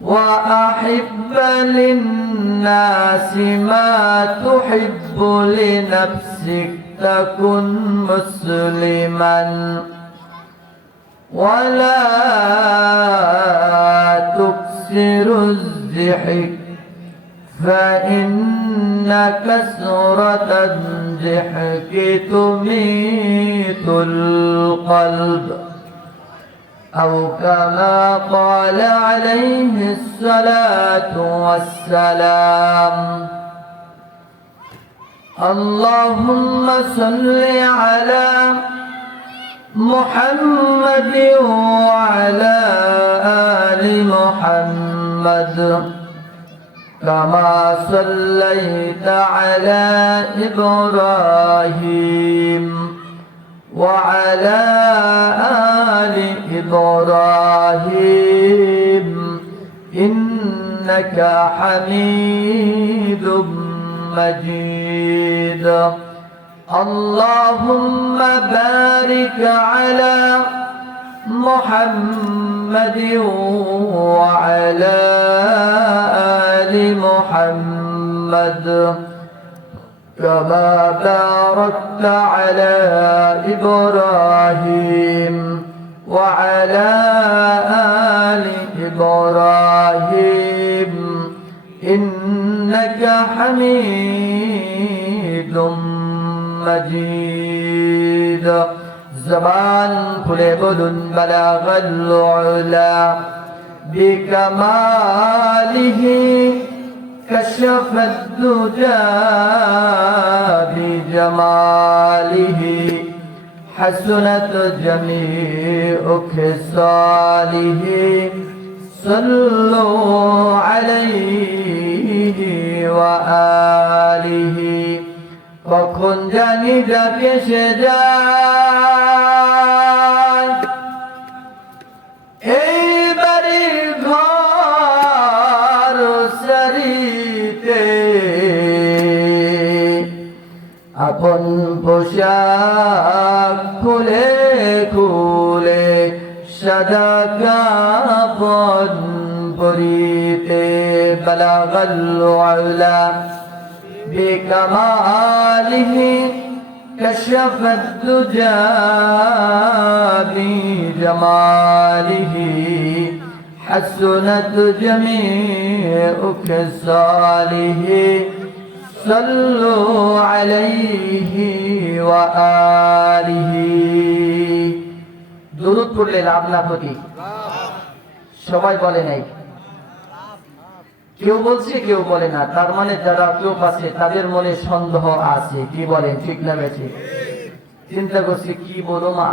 وأحب للناس ما تحب لنفسك تكن مسلما ولا تكثر الضحك فإن كثرة الضحك تميت القلب أو كما قال عليه الصلاة والسلام. اللهم صل على محمد وعلى آل محمد كما صليت على إبراهيم وعلى آل إبراهيم إنك حميد مجيد. اللهم بارك على محمد وعلى آل محمد كما باركت على إبراهيم وعلى آل إبراهيم إنك حميد مجيد. زبان খুলে বলুন بلغ العلا بكماله كشف الدجى بجماله حسنت جميع خصاله صلوا عليه وآله. কখন জানি ডাকে সে যায় এই বাড়ির ঘর সারিতে আপন পোশাক খুলে খুলে সাদা কাপড় পরিতে বালাগাল উলা بكماله كشف الدجى بجماله حسنت جميع خصاله صلوا عليه وآله. দুরূদ পড়লে লাভ না ক্ষতি? সবাই বলে নাই, কেউ বলছে কেউ বলে না, তার মানে যারা কেউ আছে তাদের মনে সন্দেহ আছে। কি বলেন, ঠিক না বেশি? চিন্তা করছে কি বলো মা,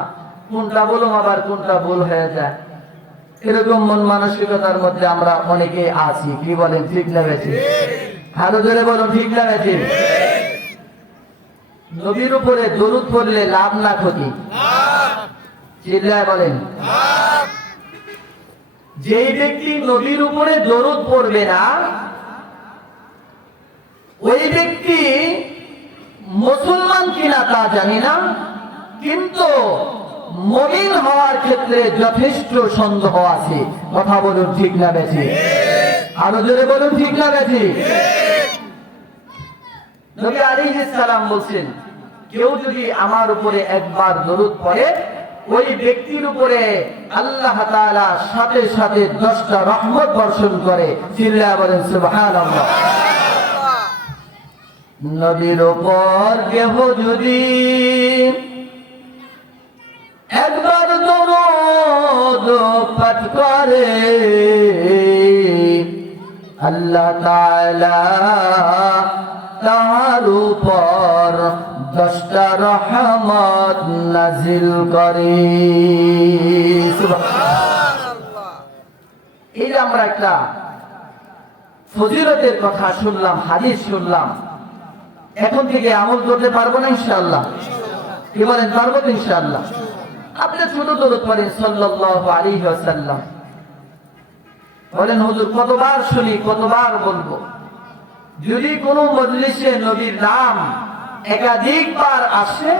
কোনটা বলো আবার কোনটা ভুল হয়ে যায়, এরকম মন মানসিকতার মধ্যে আমরা অনেকে আছি। কি বলেন, ঠিক না বেশি? আরো জোরে বলুন, ঠিক না বেশি? নবীর উপরে দরুদ পড়লে লাভ না ক্ষতি? চিল্লায় বলেন। যেই ব্যক্তি নবীর উপরে দরুদ পড়বে না ওই ব্যক্তি মুসলমান কিনা তা জানি না, কিন্তু মুমিন হওয়ার ক্ষেত্রে যথেষ্ট সন্দেহ আছে। কথা বলুন, ঠিক না বেশি? আরো জোরে বলুন, ঠিক না বেশি? নবী আলাইহিস সালাম বলছেন, কেউ যদি আমার উপরে একবার দরুদ পড়ে ওই ব্যক্তির উপরে আল্লাহ তাআলা সাথে সাথে 10টা রহমত বর্ষণ করে। চিল্লায়া বলেন সুবহানাল্লাহ। নবীর উপর কেহ যদি একবার দরুদ পাঠ করে আল্লাহ তাআলা তার উপর 10টা রহমত নাজিল করে। সুবহানাল্লাহ। এই আমরা একটা ফজিলতের কথা শুনলাম, হাদিস শুনলাম, এখন থেকে আমল করতে পারবো না ইনশাআল্লাহ? কি বলেন, পারবো তো ইনশাআল্লাহ? আপনি ছোট দরুদ পড়েন সাল্লাল্লাহু আলাইহি ওয়াসাল্লাম। বলেন হুজুর কতবার শুনি, কতবার বলবো? যদি কোনো মজলিসে নবীর নাম একাধিকবার আসে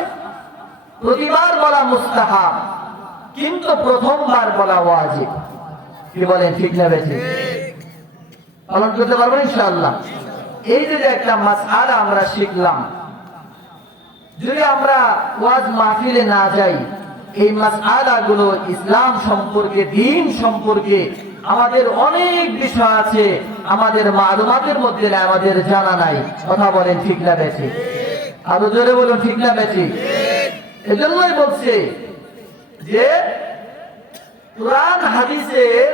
প্রতিবার বলা মুস্তাহাব, কিন্তু প্রথমবার বলা ওয়াজিব। কি বলেন, ঠিক না বেঠিক? পালন করতে পারবো ইনশাআল্লাহ। এই যে একটা মাসআলা আমরা শিখলাম, যদি আমরা ওয়াজ মাহফিলে না যাই, এই মাসআলাগুলো ইসলাম সম্পর্কে, দ্বীন সম্পর্কে আমাদের অনেক বিষয় আছে, আমাদের মালুমাতের মধ্যে নাই, আমাদের জানা নাই। কথা বলেন ঠিক না বেঠিক? আরো জোরে বলুন ঠিক না বেঠিক? এজন্যই বলছে যে কুরআন হাদিসের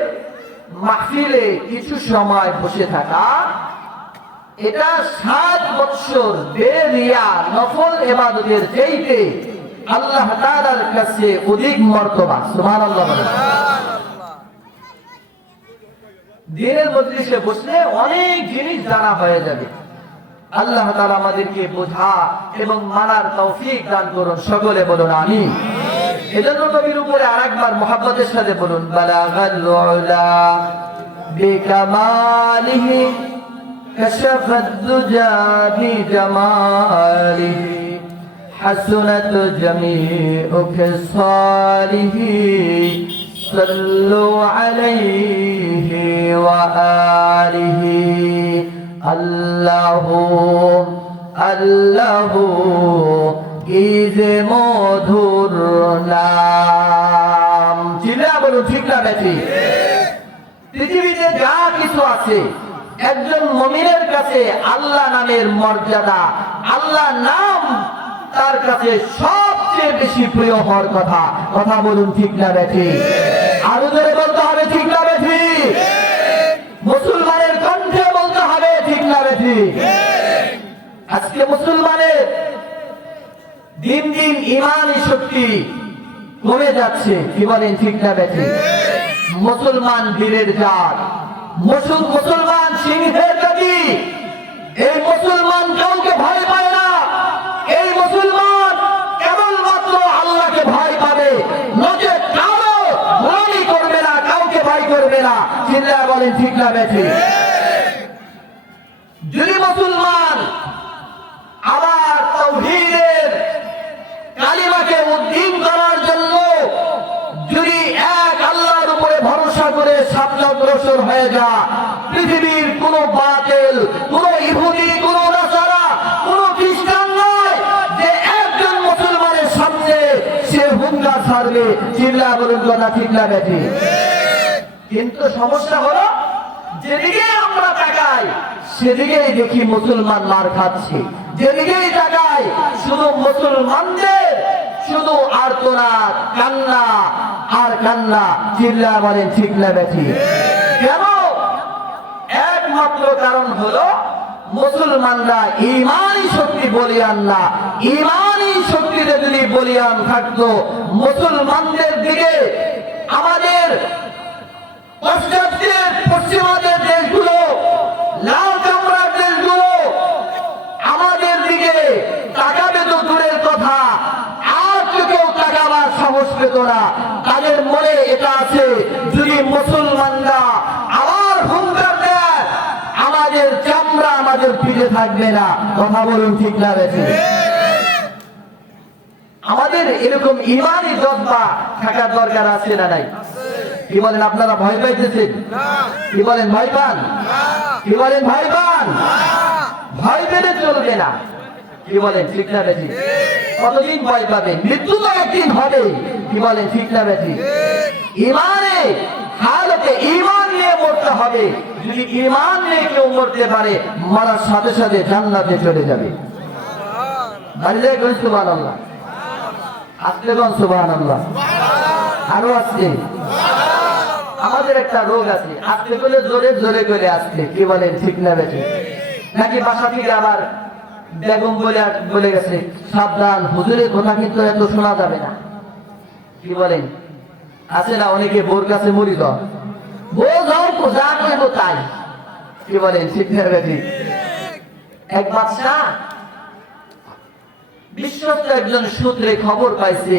মাহফিলে কিছু সময় বসে থাকা, এটা 7 বছর বেরিয়া নফল ইবাদতের চাইতে আল্লাহ তাআলার কাছে অধিক মর্তবা। সুবহানাল্লাহ বলেন। দ্বীনের মজলিসে বসলে অনেক জিনিস জানা হয়ে যাবে। আল্লাহ তাআলা আমাদেরকে বোঝা এবং মানার তৌফিক দান করুন, সকলে বলুন আমিন। এজন্য নবীর উপরে আরেকবার মুহাব্বতের সাথে বলুন, বালাগাল উলা বিকামালিহি কাশাফাদ দুজা বিজামালিহি হাসুনাত জামিউ খিসালিহি সাল্লু আলাইহি ওয়া আলিহি। আল্লাহু আল্লাহু কি যে মধুর নাম। চিল্লা বলুন ঠিক না বেঠিক? পৃথিবীতে যা কিছু আছে, একজন মুমিনের কাছে আল্লাহ নামের মর্যাদা, আল্লাহ নাম তার কাছে সবচেয়ে বেশি প্রিয় হওয়ার কথা। কথা বলুন ঠিক না বেঠিক? আরো জোরে বলতে হবে ঠিক না বেঠিক? মুসলমানের কণ্ঠে বলতে হবে ঠিক না বেঠিক? আজকে মুসলমানের দিন দিন ইমানি শক্তি কমে যাচ্ছে। কি বলেন ঠিক না বেঠিক? মুসলমান বীরের জাত, মুসলমান সিংহের জাতি। এই মুসলমান কাউকে ভয় পায় না। এই মুসলমান কেবলমাত্র আল্লাহকে ভয় পাবে, নচেত কারো গোলামি করবে না, কাউকে ভয় করবে না। চিল্লা বলেন ঠিক না বেঠিক? যদি মুসলমান আবার তাওহীদের কালিমাকে উদ্দীন করার জন্য যদি এক আল্লাহর উপরে ভরসা করে সামনে অগ্রসর হয়ে যায়, পৃথিবীর কোন বাতিল, কোন ইহুদি, কোন নাসারা, কোন খ্রিস্টান নয় যে একজন মুসলমানের সামনে সে হুঙ্কার ছাড়বে। চিল্লা বলুন কথা ঠিক না বেঠিক? কিন্তু সমস্যা হলো, যেদিকে আমরা তাকাই সেদিকেই দেখি মুসলমান মার খাচ্ছে। যেদিকেই তাকাই শুধু মুসলমানদের শুধু আর্তনাদ, কান্না আর কান্না। চিল্লা বলেন ঠিক না বেঠিক? কেন? একমাত্র কারণ হলো মুসলমানরা ঈমানি শক্তি বলিয়ান না। ঈমানি শক্তিতে যদি বলিয়ান থাকতো, মুসলমানদের দিকে আমাদের পশ্চাতের পশ্চিমাদের দেশগুলো, লাল চামড়ার দেশগুলো আমাদের দিকে তাকাবে তো দূরের কথা, আর কেউ তাকাবার সাহস পেত না। তাদের মনে এটা আছে, যদি মুসলমানরা আবার হুঙ্কার দেয়, আমাদের চামড়া আমাদের পিঠে থাকবে না। কথা বলুন ঠিক না বেঠিক? আমাদের এরকম ইমানি জজ্বা থাকার দরকার আছে না নাই? কি বলেন? আপনারা ভয় পাইতেছেন? কি বলেন? ভয় পান? কি বলেন? ভয় পান? ভয় পেলে চলবে না। কি বলেন ঠিক না বেঠিক? কতদিন ভয় পাবেন? মৃত্যু তো একদিন হবে। কি বলেন ঠিক না বেঠিক? ইমানে হালতে ইমান নিয়ে মরতে হবে। যদি ইমান নিয়ে কেউ মরতে পারে, মরার সাথে সাথে জান্নাতে চলে যাবে। বাড়িতে গেল সুবহানাল্লাহ, আসলে গেল সুবহানাল্লাহ, আরো আসছে। আমাদের একটা রোগ আছে, আসতে গেলে জোরে জোরে করে আসতে। কি বলেন ঠিক না বেঠিক? নাকি বাসা থেকে আবার বেগম বলে গেছে, সাবধান, হুজুরের কথা কিন্তু এত শোনা যাবে না। কি বলেন? আছে না অনেকে বোর কাছে মরিত, বউ যাও যা কইব তাই। কি বলেন ঠিক না বেঠিক? এক বাদশা বিশ্বস্ত একজন সূত্রে খবর পাইছে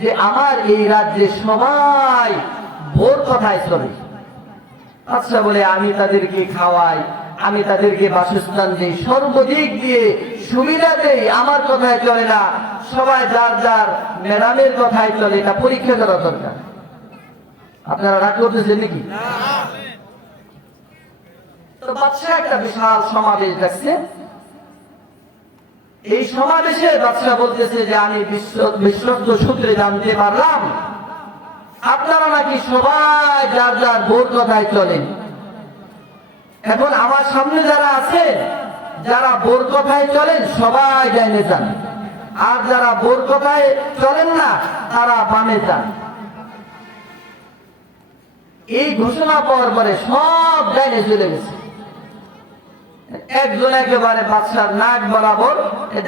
যে আমার এই রাজ্যে সবাই বোর কথায় চলে। আচ্ছা বলে, আমি তাদেরকে খাওয়াই, আমি তাদেরকে বাসস্থান দিই, সর্বদিক দিয়ে সুবিধা দেই, আমার কথায় চলে না, সবাই যার যার ম্যাডামের কথায় চলে। এটা পরীক্ষা করা দরকার। আপনারা রাগ করতেছেন নাকি? তো তো বাদশাহ একটা বিশাল সমাবেশ ডাকছে। এই সমাবেশে বাদশাহ বলতেছে যে আমি বিশ্বস্ত সূত্রে জানতে পারলাম আপনারা নাকি সবাই যার যার বোর কথায় চলেন। এখন আমার সামনে যারা আছে, যারা বোর কথায় চলেন সবাই ডাইনে যান, আর যারা বোর কথায় চলেন না তারা বামে যান। এই ঘোষণা পাওয়ার পরে সব ডাইনে চলে গেছে। একজন একেবারে বাদশার নাক বরাবর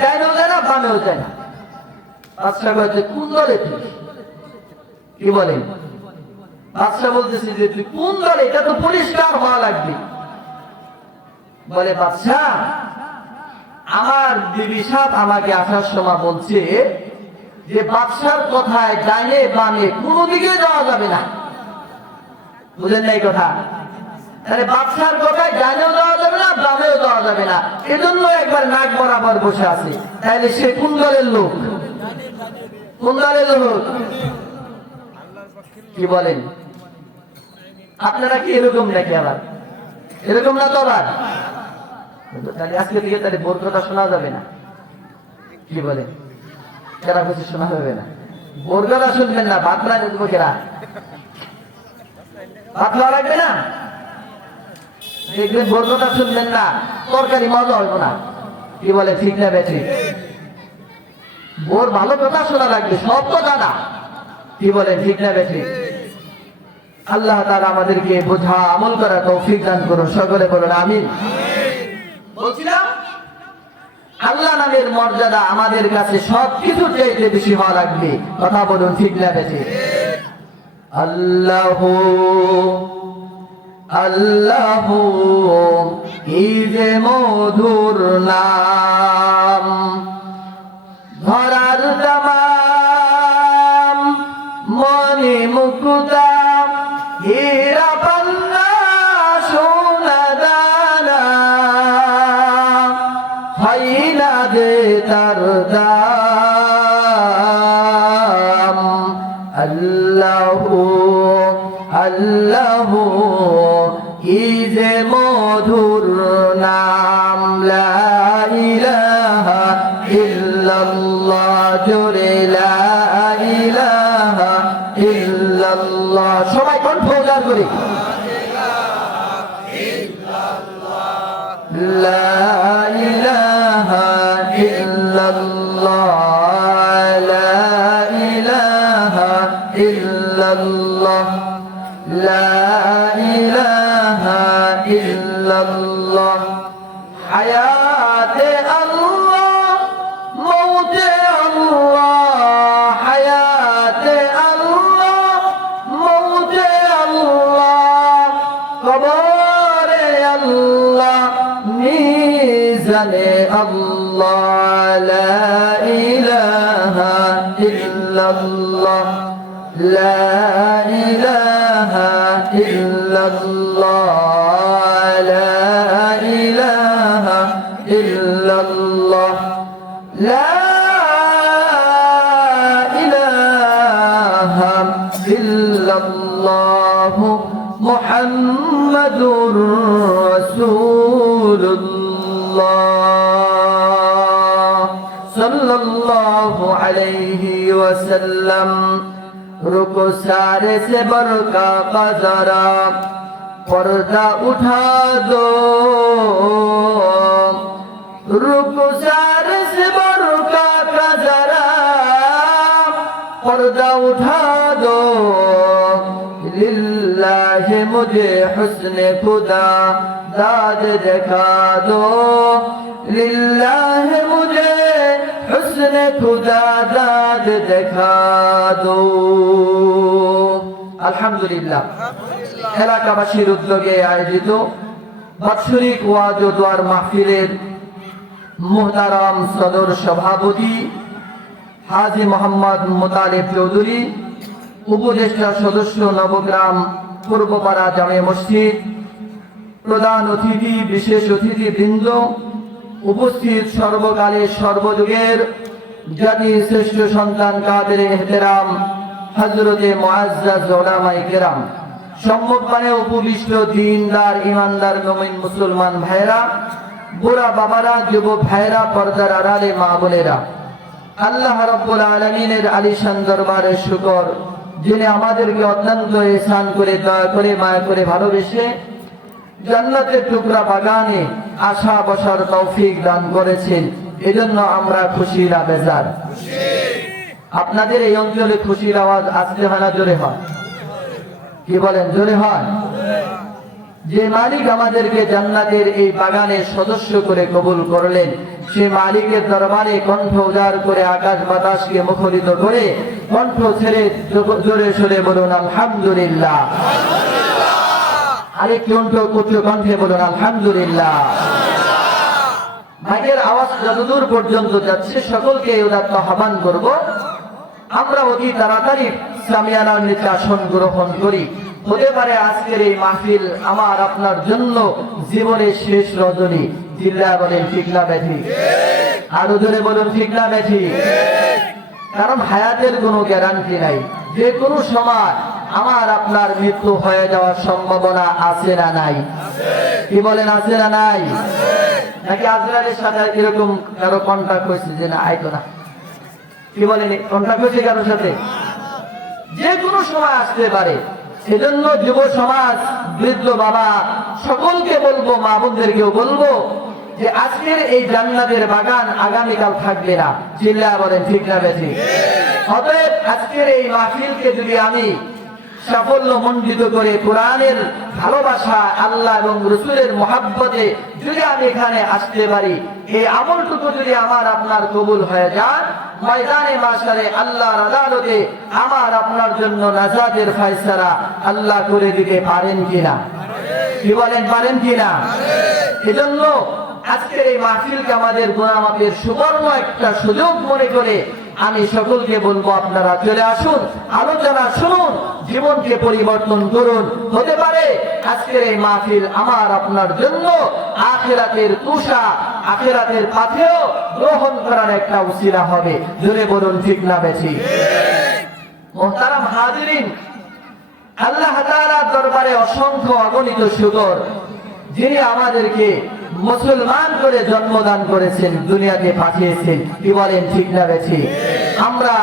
ডাইনেও যায় না বামেও যায় না। বাদশাহ বলছে কোন দলে তুই? কি বলেন? বাদশাহ বলতেছে যে তুই কোন দলে, এটা তো পরিষ্কার হওয়া লাগবে। বলে বাদশাহ আমার বিবি সাহেব আমাকে আসার সময় বলছে যে বাদশার কথায় ডাইনে বামে কোনো দিকে যাওয়া যাবে না। বুঝেন না এই কথা? তাহলে বাদশার কথায় ডাইনেও যাওয়া যাবে না বামেও যাওয়া যাবে না, এজন্য একবার নাক বরাবর বসে আছে। তাহলে সে কোন দলের লোক? কোন দলের লোক? কি বলেন? আপনারা কি এরকম নাকি? আবার এরকম না তো? আবার তাহলে আজকে থেকে তাহলে বোর কথা শোনা যাবে না। কি বলেন? কেরা কিছু শোনা যাবে না? বোর কথা শুনবেন না, ভাত না দেবো কেরা? ভাত খাওয়া লাগবে না? দেখবেন বোর কথা শুনবেন না, তরকারি মজা হইব না। কি বলে? ঠিক না বেঠি? বোর ভালো কথা শোনা লাগবে, সব কথা না। কি বলেন? ঠিক না বেঠি? আল্লাহ তাআলা আমাদেরকে বোঝা আমল করা তৌফিক দান করুন। সকলে বলুন আমিন। বলছিলাম আল্লাহ নামের মর্যাদা আমাদের কাছে সবকিছু চাইতে বেশি হওয়া লাগবে। কথা বলুন ঠিক না বেঠি? আল্লাহু আল্লাহু কি যে মধুর নাম, ধরার তামাম মনে মুকুতা হীরা পান্না সোনা দানা, হয় না যে তার দাম। আল্লাহু আল্লাহু কি যে মধুর নাম, লা ইলাহা ইল্লাল্লাহ, জোরে লা ইলাহা ইল্লাল্লাহ। সবাই কণ্ঠ উজাড় করি লা ইলাহা ইল্লাল্লাহ, লা ইলাহা ইল্লাল্লাহ, লা ইলাহা ইল্লাল্লাহ। হায়াতে আল্লাহ মৌতে আল্লাহ, হায়াতে আল্লাহ মৌতে আল্লাহ, কবরে আল্লাহ মিজানে আল্লাহ, লা ইলাহা ইল্লাল্লাহ, লা ইলাহা ইল্লাল্লাহ, লা ইলাহা ইল্লাল্লাহ, লা ইলাহা ইল্লাল্লাহ, মুহাম্মাদুর রাসূলুল্লাহ সাল্লাল্লাহু আলাইহি ওয়াসাল্লাম। रुको सारे से बरका का जरा पर्दा उठा दो, रुको सारे से बरका का जरा पर्दा उठा दो, लिल्लाह मुझे हुस्न खुदा दाद दिखा दो, लिल्लाह मुझे हुस्न खुदा दाद दिखा दो। আলহামদুলিল্লাহ, এলাকাবাসীর উদ্যোগে আয়োজিত বাৎসরিক ওয়াজ ও দোয়ার মাহফিলের মুহতারাম সদর সভাপতি হাজী মোহাম্মদ মোতালেব চৌধুরী, উপদেষ্টা সদস্য নবগ্রাম পূর্বপাড়া জামে মসজিদ, প্রধান অতিথি বিশেষ অতিথিবৃন্দ, উপস্থিত সর্বকালের সর্বযুগের জাতির শ্রেষ্ঠ সন্তান কাদের ইহতেরাম হযরতে মুআজ্জাজ উলামায়ে কেরাম, সম্মুখপানে উপবিষ্ট দিনদার ইমানদার মুমিন মুসলমান ভাইরা, বুড়া বাবারা, যুবক ভাইরা, পর্দার আড়ালে মা বোনেরা, আল্লাহ রাব্বুল আলামিনের আলিশান দরবারে শুকর, যিনি আমাদেরকে অত্যন্ত ihsan করে, দয়া করে, মায়া করে, ভালোবেসে জান্নাতের টুকরা বাগানে আশা বসার তৌফিক দান করেছেন। এজন্য আমরা খুশি না বেজার? আপনাদের এই অঞ্চলে খুশির আওয়াজ আসতে হয় না জোরে হয়? কি বলেন, জোরে হয়? যে মালিক আমাদেরকে জান্নাতের এই বাগানের সদস্য করে কবুল করলেন, সে মালিকের দরবারে কণ্ঠ উজাড় করে আকাশ বাতাসকে মুখরিত করে কণ্ঠ ছেড়ে জোরে সরে বলুন আলহামদুলিল্লাহ। আরেকটু উচ্চ কণ্ঠে বলুন আলহামদুলিল্লাহ। মাইকের আওয়াজ যতদূর পর্যন্ত যাচ্ছে সকলকে উদাত্ত আহ্বান করব, আমরা অতি তাড়াতাড়ি সামিয়ানার নিচে আসন গ্রহণ করি। হতে পারে আজকের এই মাহফিল আমার আপনার জন্য জীবনের শেষ রজনী। চিল্লা বলেন ঠিক না ব্যাঠি? আরো জোরে বলুন ঠিক না ব্যাঠি? কারণ হায়াতের কোনো গ্যারান্টি নাই, যে কোনো সময় আমার আপনার মৃত্যু হয়ে যাওয়ার সম্ভাবনা আছে না নাই? কি বলেন, আছে না নাই? নাকি আজরালের সাথে এরকম কারো কন্ট্যাক্ট হয়েছে যে না আইতো না? কি বলেন, কন্ট্যাক্ট হয়েছে কারোর সাথে? যে কোনো সময় আসতে পারে। সেজন্য যুব সমাজ, বৃদ্ধ বাবা, সকলকে বলবো, মা বোনদেরকেও বলবো যে আজকের এই জান্নাতের বাগান আগামীকাল থাকবে না। চিল্লা বলেন ঠিক না বেশি? অতএব আজকের এই মাহফিলকে যদি আমি সাফল্য মণ্ডিত করে কোরআনের ভালোবাসা, আল্লাহ এবং রাসূলের মহাব্বতে যদি আমি এখানে আসতে পারি, এই আমলটুকু যদি আমার আপনার কবুল হয়ে যায়, ময়দানে মাশারে আল্লাহর আদালতে আমার আপনার জন্য নাজাতের ফয়সালা আল্লাহ করে দিতে পারেন কিনা? কি বলেন, পারেন কিনা? এজন্য আজকের এই মাহফিলকে আমাদের গুনাহ মাফের সুবর্ণ একটা সুযোগ মনে করে আমি সকলকে বলবো, আপনারা চলে আসুন, আলোচনা শুনুন, জীবনকে পরিবর্তন করুন। হতে পারে আজকের এই মাহফিল আমার আপনার জন্য আখিরাতের তুষা, আখিরাতের পাথেও গ্রহণ করার একটা উসিলা হবে। জোরে বলুন ঠিক না বেশি? মুহতারাম হাজিরিন, আল্লাহ তাআলার দরবারে অসংখ্য অগণিত শুকর, যিনি আমাদেরকে মুসলমান করে জন্মদান করেছেন, দুনিয়াতে পাঠিয়েছেন। কি বলেন ঠিক না বেশি? আমরা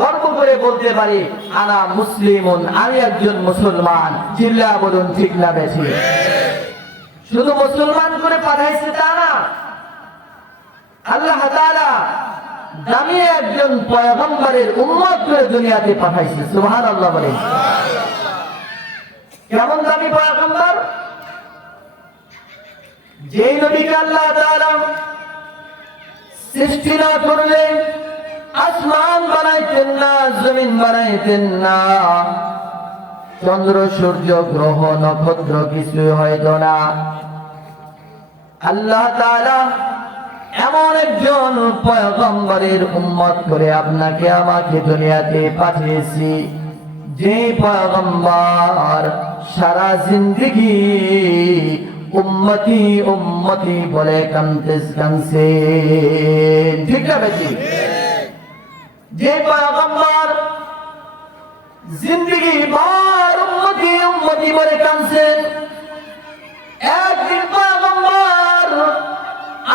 গর্ব করে বলতে পারি আনা মুসলিমুন, আমি একজন মুসলমান। চিল্লা বলুন ঠিক না বেশি? শুধু মুসলমান করে পাঠাইছে তা না, আল্লাহ তাআলা দামি একজন পয়গম্বরের উম্মত করে দুনিয়াতে পাঠাইছে। সুবহানাল্লাহ বলেন। কেমন দামি পয়গম্বর? যেই নবীকে আল্লাহ তাআলা সৃষ্টি না করলে আসমান বানাইতেন না, জমিন বানাইতেন না, চন্দ্র সূর্য গ্রহ নক্ষত্র কিছু হয়তো না। আল্লাহ তাআলা এমন একজন পয়গম্বরের উম্মত করে আপনাকে আমাকে দুনিয়াতে পাঠিয়েছি, যে পয়গম্বর সারা জিন্দেগি উম্মতি উম্মতি বলে কানছে। ঠিক না বেশি? যে পয়গম্বর জিন্দেগি ভর উম্মতি উম্মতি বলে কানছেন, একদিন পয়গম্বর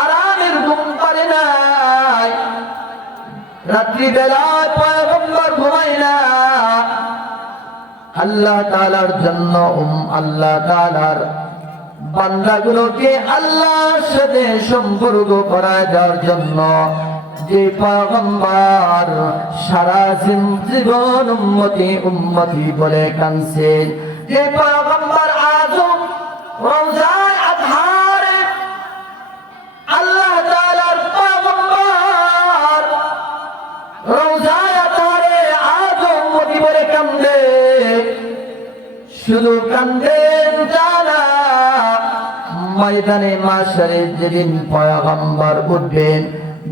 আরামের ঘুম পারে নাই, রাত্রি বেলায় পয়গম্বর ঘুমায় না। আল্লাহ তাআলার জন্য আল্লাহ তাআলার বান্দাগুলোকে আল্লাহর সাথে সম্পর্ক করায় দেওয়ার জন্য যে পয়গম্বর সারা জীবন উম্মতি উম্মতি বলে কানছেন, যে পয়গম্বর আজও রওজায় আজহারে আল্লাহ তাআলার পয়গম্বর রওজায় আজহারে আজও উম্মতি বলে কান্দে, শুধু কান্দেন জানা ময়দানে মাশারে যেদিন পয়গম্বর উঠবেন,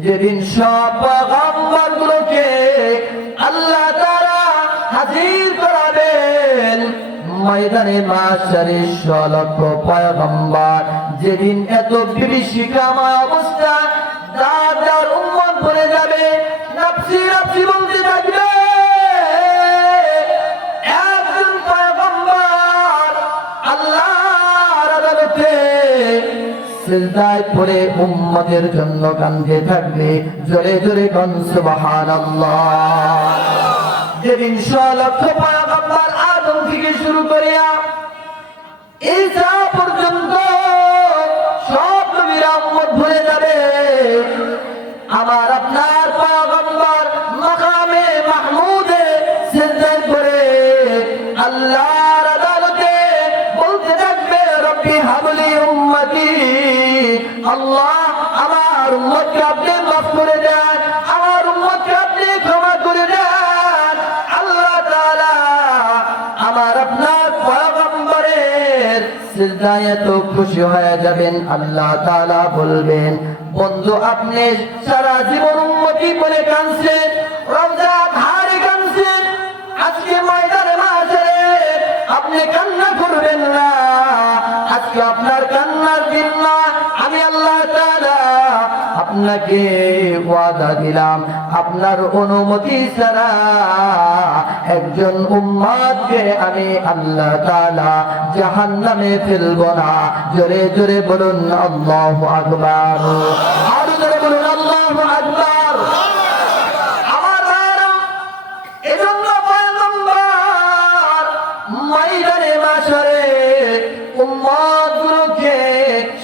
যেদিন সব পয়গম্বর গুলোকে আল্লাহ তাআলা হাজির করাবেন ময়দানে মাশারে, 100 লক্ষ পয়গম্বর যেদিন এত বিভীষিকাময় অবস্থা, যার উম্মত বলে যাবে, নাফসি নাফসি বলতে থাকবে। একজন পয়গম্বর আদালতে সিজদায় পড়ে উম্মতের জন্য কাঁদতে থাকবে। জোরে জোরে কোন সুবহানাল্লাহ। যেদিন 100 লক্ষ পয়গম্বর আদম থেকে শুরু করিয়া ঈসা পর্যন্ত সব নবীরা উম্মত ভরে যাবে, আমার আপনার পয়গম্বর মাকামে মাহমুদে সিজদায় পড়ে আল্লাহর আদালতে বলতে থাকবে, রব্বি হাবলি উম্মতি, আল্লাহ আমার উম্মতকে আপনি মাফ করে দেন, আমার উম্মতকে আপনি ক্ষমা করে দেন। আল্লাহ তাআলা আমার আপনার পয়গম্বরের সিজদায় এত খুশি হয়ে যাবেন, আল্লাহ তাআলা বলবেন, বন্ধু আপনি সারা জীবন উম্মতি বলে কাঁদছেন, রওজা ধারে কাঁদছেন, আজকে ময়দানে মাশারে আপনি কান্না করবেন না, আজকে আপনার কান্নার দিন না। আমি আল্লাহ তাআলা আপনাকে ওয়াদা দিলাম, আপনার অনুমতি ছাড়া একজন উম্মতকে আমি আল্লাহ তাআলা জাহান্নামে ফেলব না। জোরে জোরে বলুন আল্লাহু আকবার, আরো জোরে বলুন আল্লাহু আকবার। আমার ভাইরা, এজন্য পয়গম্বর ময়দানে মাশারে উম্মতগুলোকে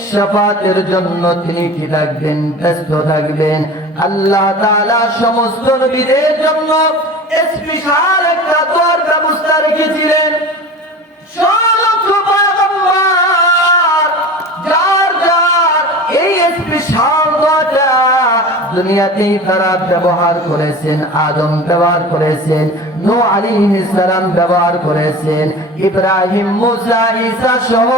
শাফাতের জন্য তিনি কি থাকবেন? ব্যস্ত থাকবেন। আল্লাহ তাআলা সমস্ত নবীদের জন্য স্পেশাল একটা দোয়ার ব্যবস্থা রেখেছিলেন। সমস্ত পয়গম্বর যার যার এই স্পেশাল দোয়াটা দুনিয়াতেই তারা ব্যবহার করেছেন। আদম ব্যবহার করেছেন, নূহ আলাইহিস সালাম ব্যবহার করেছেন, ইব্রাহিম, মুসা, ঈসা সহ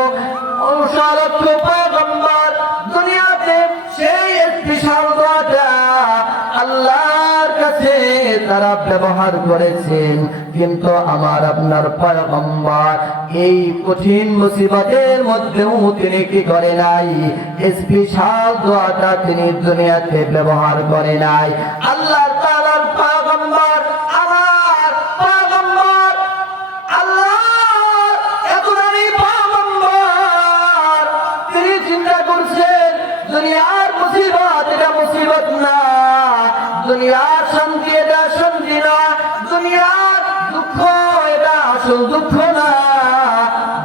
অসংখ্য পয়গম্বর দুনিয়াতে সেই স্পেশাল দোয়াটা আল্লাহর কাছে তারা ব্যবহার করেছেন। কিন্তু আমার আপনার পয়গম্বর এই কঠিন মুসিবতের মধ্যেও তিনি কি করে নাই? স্পেশাল দোয়াটা তিনি দুনিয়াতে ব্যবহার করে নাই। আল্লাহ তাআলার পয়গম্বর, আমার পয়গম্বর, আল্লাহর এত দামি পয়গম্বর, তিনি চিন্তা করছেন দুনিয়ার মুসিবত এটা মুসিবত না, দুনিয়ার শান্তি এটা শান্তি না, দুনিয়ার দুঃখ এটা আসল দুঃখ না।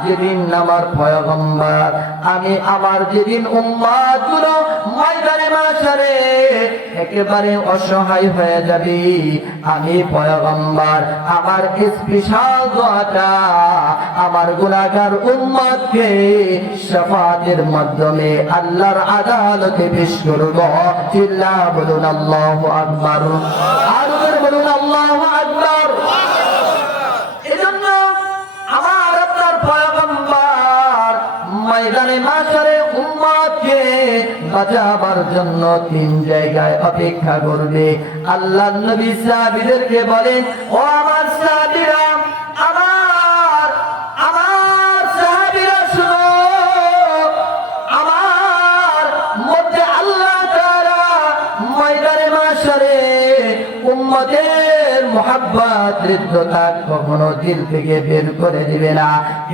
যেদিন আমার পয়গম্বর, আমি আমার যেদিন উম্মতগুলো ময়দানে মাশারে একেবারে অসহায় হয়ে যাবে, আমি পয়গম্বর আমার স্পেশাল দোয়াটা আমার গুনাহগার উম্মতকে শাফাতের মাধ্যমে আল্লাহর আদালতে পেশ করব। চিল্লা বলুন আল্লাহু আকবার, আরো জোরে বলুন আল্লাহু আকবার। এজন্য আমার আপনার পয়গম্বর ময়দানে মাশারে উম্মতকে বাঁচাবার জন্য 3 জায়গায় অপেক্ষা করবে। আল্লাহর নবী সাহাবীদেরকে বলেন, ও আমার সাহাবীরা, আমার সাহাবীরা শুনো, আমার মধ্যে আল্লাহ তাআলা ময়দানে মাশারে উম্মতের মুহাব্বত হৃদ্যতা কখনো দিল থেকে বের করে দিবে না।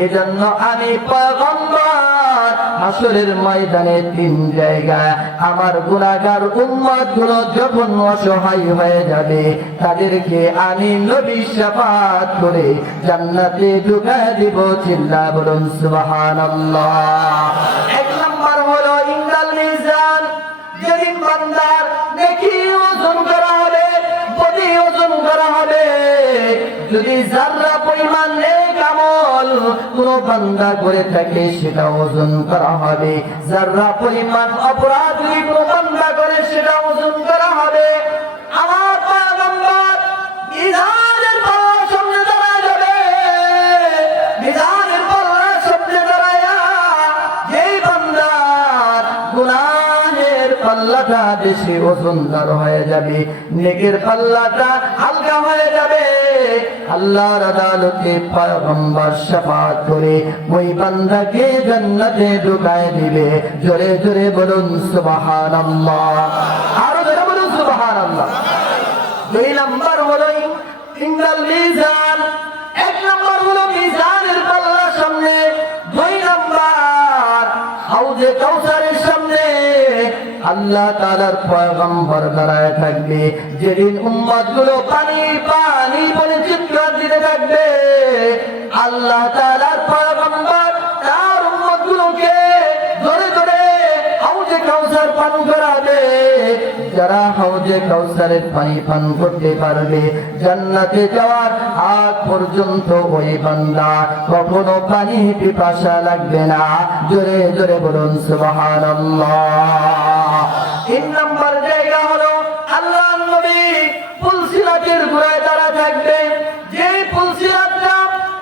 এজন্য আমি পয়গম্বর হাসরের ময়দানে 3 জায়গায় আমার গুনাহগার উম্মতগুলো যখন অসহায় হয়ে যাবে, তাদেরকে আমি নবী শাফাত করে জান্নাতে ঢুকায় দিব। চিল্লা বলুন সুবহানাল্লাহ। 1 নাম্বার হলো ইন্দাল মিজান, যেদিন বান্দার নেকি ওজন করা হবে, বডি ওজন করা হবে, যদি যারা পরিমাণ নেক আমল কোন বান্দা করে থাকে সেটা ওজন করা হবে, যারা পরিমাণ অপরাধ যদি কোন বান্দা করে সেটা ওজন করা হবে। আমার পয়গম্বর মিজানের পাল্লার সামনে দাঁড়ায় যাবে, মিজানের পাল্লার সামনে দাঁড়ায়া যেই বান্দার গুনাহের পাল্লাটা বেশি ওজনদার হয়ে যাবে, নেকের পাল্লাটা হালকা হয়ে যাবে, আল্লাহর আদালতে পয়গম্বর শাফাত করে ওই বান্দাকে জান্নাতে ঢুকায় দিবে। জোরে জোরে বলুন সুবহানাল্লাহ, আরো জোরে বলুন সুবহানাল্লাহ। 2 নাম্বার হলো ইন্দাল মিজান, 1 নাম্বার হলো মিজানের পাল্লার সামনে, 2 নাম্বার হাউজে কাউসারের সামনে আল্লাহ তাআলার পয়গম্বর দাঁড়ায় থাকবে। যেদিন উম্মতগুলো পানি পানি বলে চিৎকার দিতে থাকবে, আল্লাহ তাআলার পয়গম্বর তার উম্মতগুলোকে ধরে ধরে হাউজে কাউসার পান করাবে। যারা হাউজে কাউসারের পানি পান করতে পারবে, জান্নাতে যাওয়ার আগ পর্যন্ত ওই বান্দা কখনো পানি পিপাসা লাগবে না। জোরে জোরে বলুন সুবহানাল্লাহ। 3 নম্বর জায়গা হলো আল্লাহর নবী পুলসিরাতের ঘোড়ায় দাঁড়া থাকবে। যে পুলসিরাতটা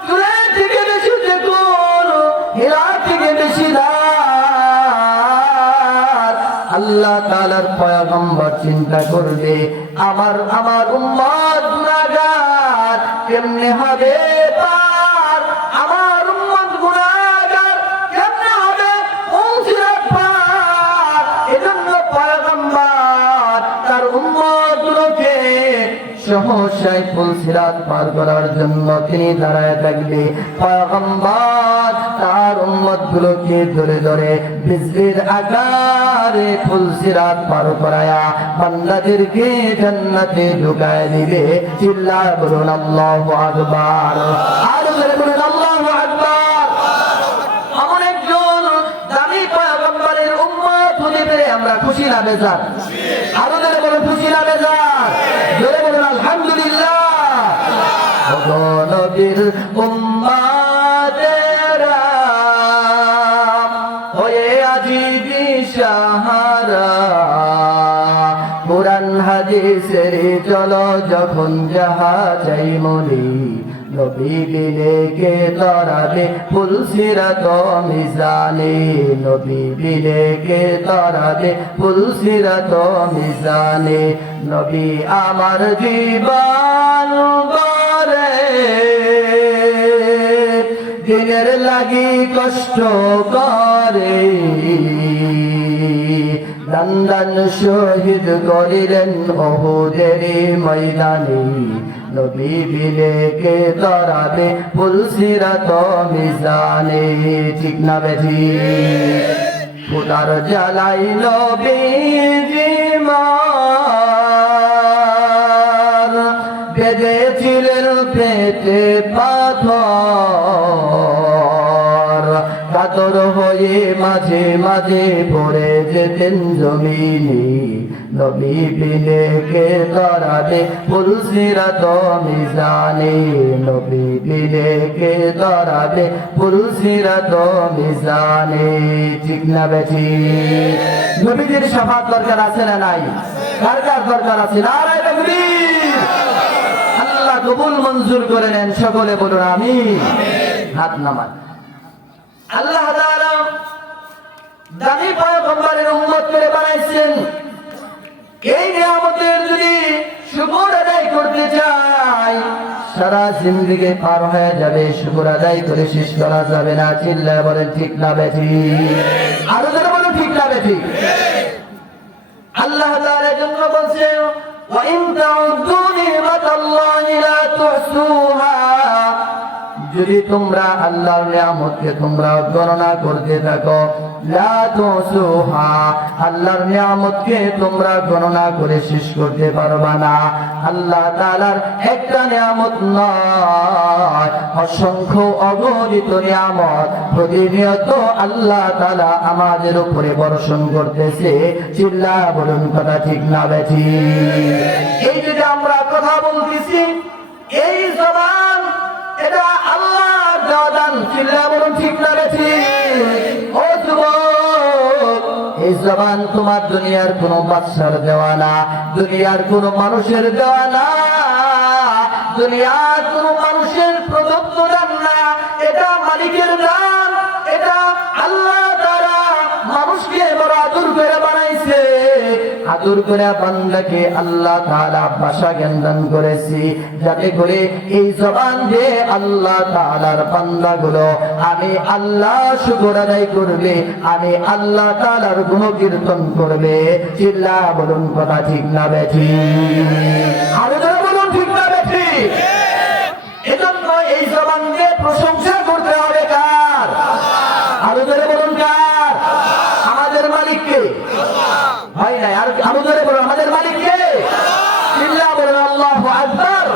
চূড়া থেকে বেশি দেখুন, হীরা থেকে বেশি দার। আল্লাহ তাআলার পয়গম্বর চিন্তা করবে, আমার উম্মত গুনাহগার কেমনে হবে পার, আমার উম্মত গুনাহগার কেমনে হবে পুলসিরাত পার। এজন্য পয়গম্বর তার উম্মতগুলোকে সহসায় পুলসিরাত পার করার জন্য তিনি দাঁড়ায় থাকবে। পয়গম্বর তার উম্মতগুলোকে ধরে ধরে বিজলির আকারে পুলসিরাত পার করায়া বান্দাদেরকে জান্নাতে ঢুকায় দিবে। চিল্লায় বলুন আল্লাহু আকবার। আর জোরে বলুন আল্লাহু আকবার। এমন একজন দামি পয়গম্বরের উম্মত হতে পেরে আমরা খুশি না বেজার? আরো জোরে বলুন খুশি না বেজার? জোরে বলুন আলহামদুলিল্লাহ। নবীর উম্মতেরা হয়ে আজি দিশাহারা, কুরআন হাদিসের চলো যখন যাহা চাই মনি, নবী বিলে কে তরাবে পুলসিরাত মিজানে, নবী বিলে কে তরাবে পুলসিরাত মিজানে। নবী আমার জীবন বরে দিনের লাগি কষ্ট করে, দান শহীদ করিলেন উহুদের ময়দানে, নবী বিলে কে তরাবে পুলসিরাত মিজানে। ঠিক না বেঠি? খোদার জ্বালাই নবীজি মার বেঁধেছিলেন পেটে পাথর, কাতর হয়ে মাঝে মাঝে পড়ে যেতেন জমিনে, নবী বিলে কে তরাবে পুলসিরাত মিজানে, নবী বিলে কে তরাবে পুলসিরাত মিজানে। ঠিক না বেঠি? নবীজির শাফাত দরকার আছে না নাই? কার কার দরকার আছে? নারায়ে তাকবীর। আল্লাহ কবুল মঞ্জুর করে নেন, সকলে বলুন আমিন। হাত নামান। আল্লাহ তাআলা দামি পয়গম্বরের উম্মত করে বানাইছেন। এই নিয়ামতের যদি শুকর আদায় করতে চাই, সারা জিন্দেগি পার হয়ে যাবে, শুকর আদায় করে শেষ করা যাবে না। চিল্লায় বলেন ঠিক না বেঠি? আরো যারা বলেন ঠিক না বেঠি? আল্লাহ তাআলা জন্য বলছেন, ওয়া ইন তাউদ্দু নি'মাতাল্লাহি লা তুহসুহা, যদি তোমরা আল্লাহর নিয়ামতকে তোমরা গণনা করতে থাকো, লা তুহসুহা, আল্লাহর নিয়ামতকে তোমরা গণনা করে শেষ করতে পারবা না। আল্লাহ তাআলার একটা নিয়ামত নয়, অসংখ্য অগণিত নিয়ামত প্রতিনিয়ত আল্লাহ তাআলা আমাদের উপরে বর্ষণ করতেছে। চিল্লায়া বলুন কথা ঠিক না বেঠি? এই যে আমরা কথা বলতেছি, এই জবান এটা আল্লাহর দেওয়া দান। চিল্লায়া বলুন ঠিক না বেঠি? ও যুবক, এই জবান তোমার দুনিয়ার কোন বাদশার দেওয়া না, দুনিয়ার কোন মানুষের দেওয়া না, দুনিয়ার কোন মানুষের প্রদত্ত দান না, এটা মালিকের দান। এটা আল্লাহ তাআলা মানুষকে বড় আদর করে বানাইছে। আদর করে বান্দাকে আল্লাহ তাআলা ভাষা জ্ঞান দান করেছে, যাতে করে এই জবান দিয়ে আল্লাহ তাআলার বান্দাগুলো আমি আল্লাহ শুকর আদায় করবে, আমি আল্লাহ তাআলার গুণকীর্তন করবে। চিল্লায়া বলুন কথা ঠিক না বেঠি? আরো যারা বলুন ঠিক না বেঠি? এজন্য এই জবান দিয়ে প্রশংসা করতে হবে কার? আরো যারা বলুন কার? হয় নাই। আর আরো জোরে বলুন, আমাদের মালিক কে? চিল্লা বলুন আল্লাহু আকবার।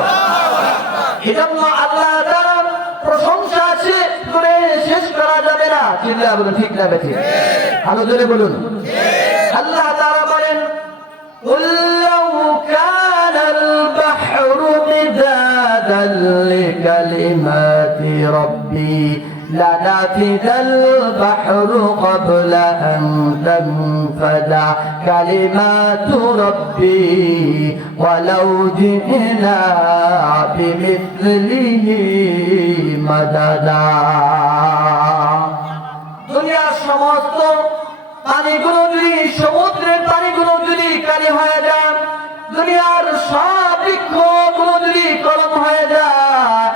এজন্য আল্লাহ তাআলার প্রশংসা আছে করে শেষ করা যাবে না। চিল্লা বলুন ঠিক না বেঠিক? আরো জোরে বলুন। আল্লাহ তাআলা বলেন, قُل لَّوْ كَانَ الْبَحْرُ مِدَادًا لِّكَلِمَاتِ رَبِّي لَنَفِدَ الْبَحْرُ قَبْلَ أَن تَنفَدَ كَلِمَاتُ رَبِّي وَلَوْ جِئْنَا بِمِثْلِهِ مَدَدًا। দুনিয়ার সমস্ত পানিগুলো যদি, সমুদ্রের পানিগুলো যদি কালি হয়ে যায়, দুনিয়ার সব বৃক্ষগুলো যদি কলম হয়ে যায়,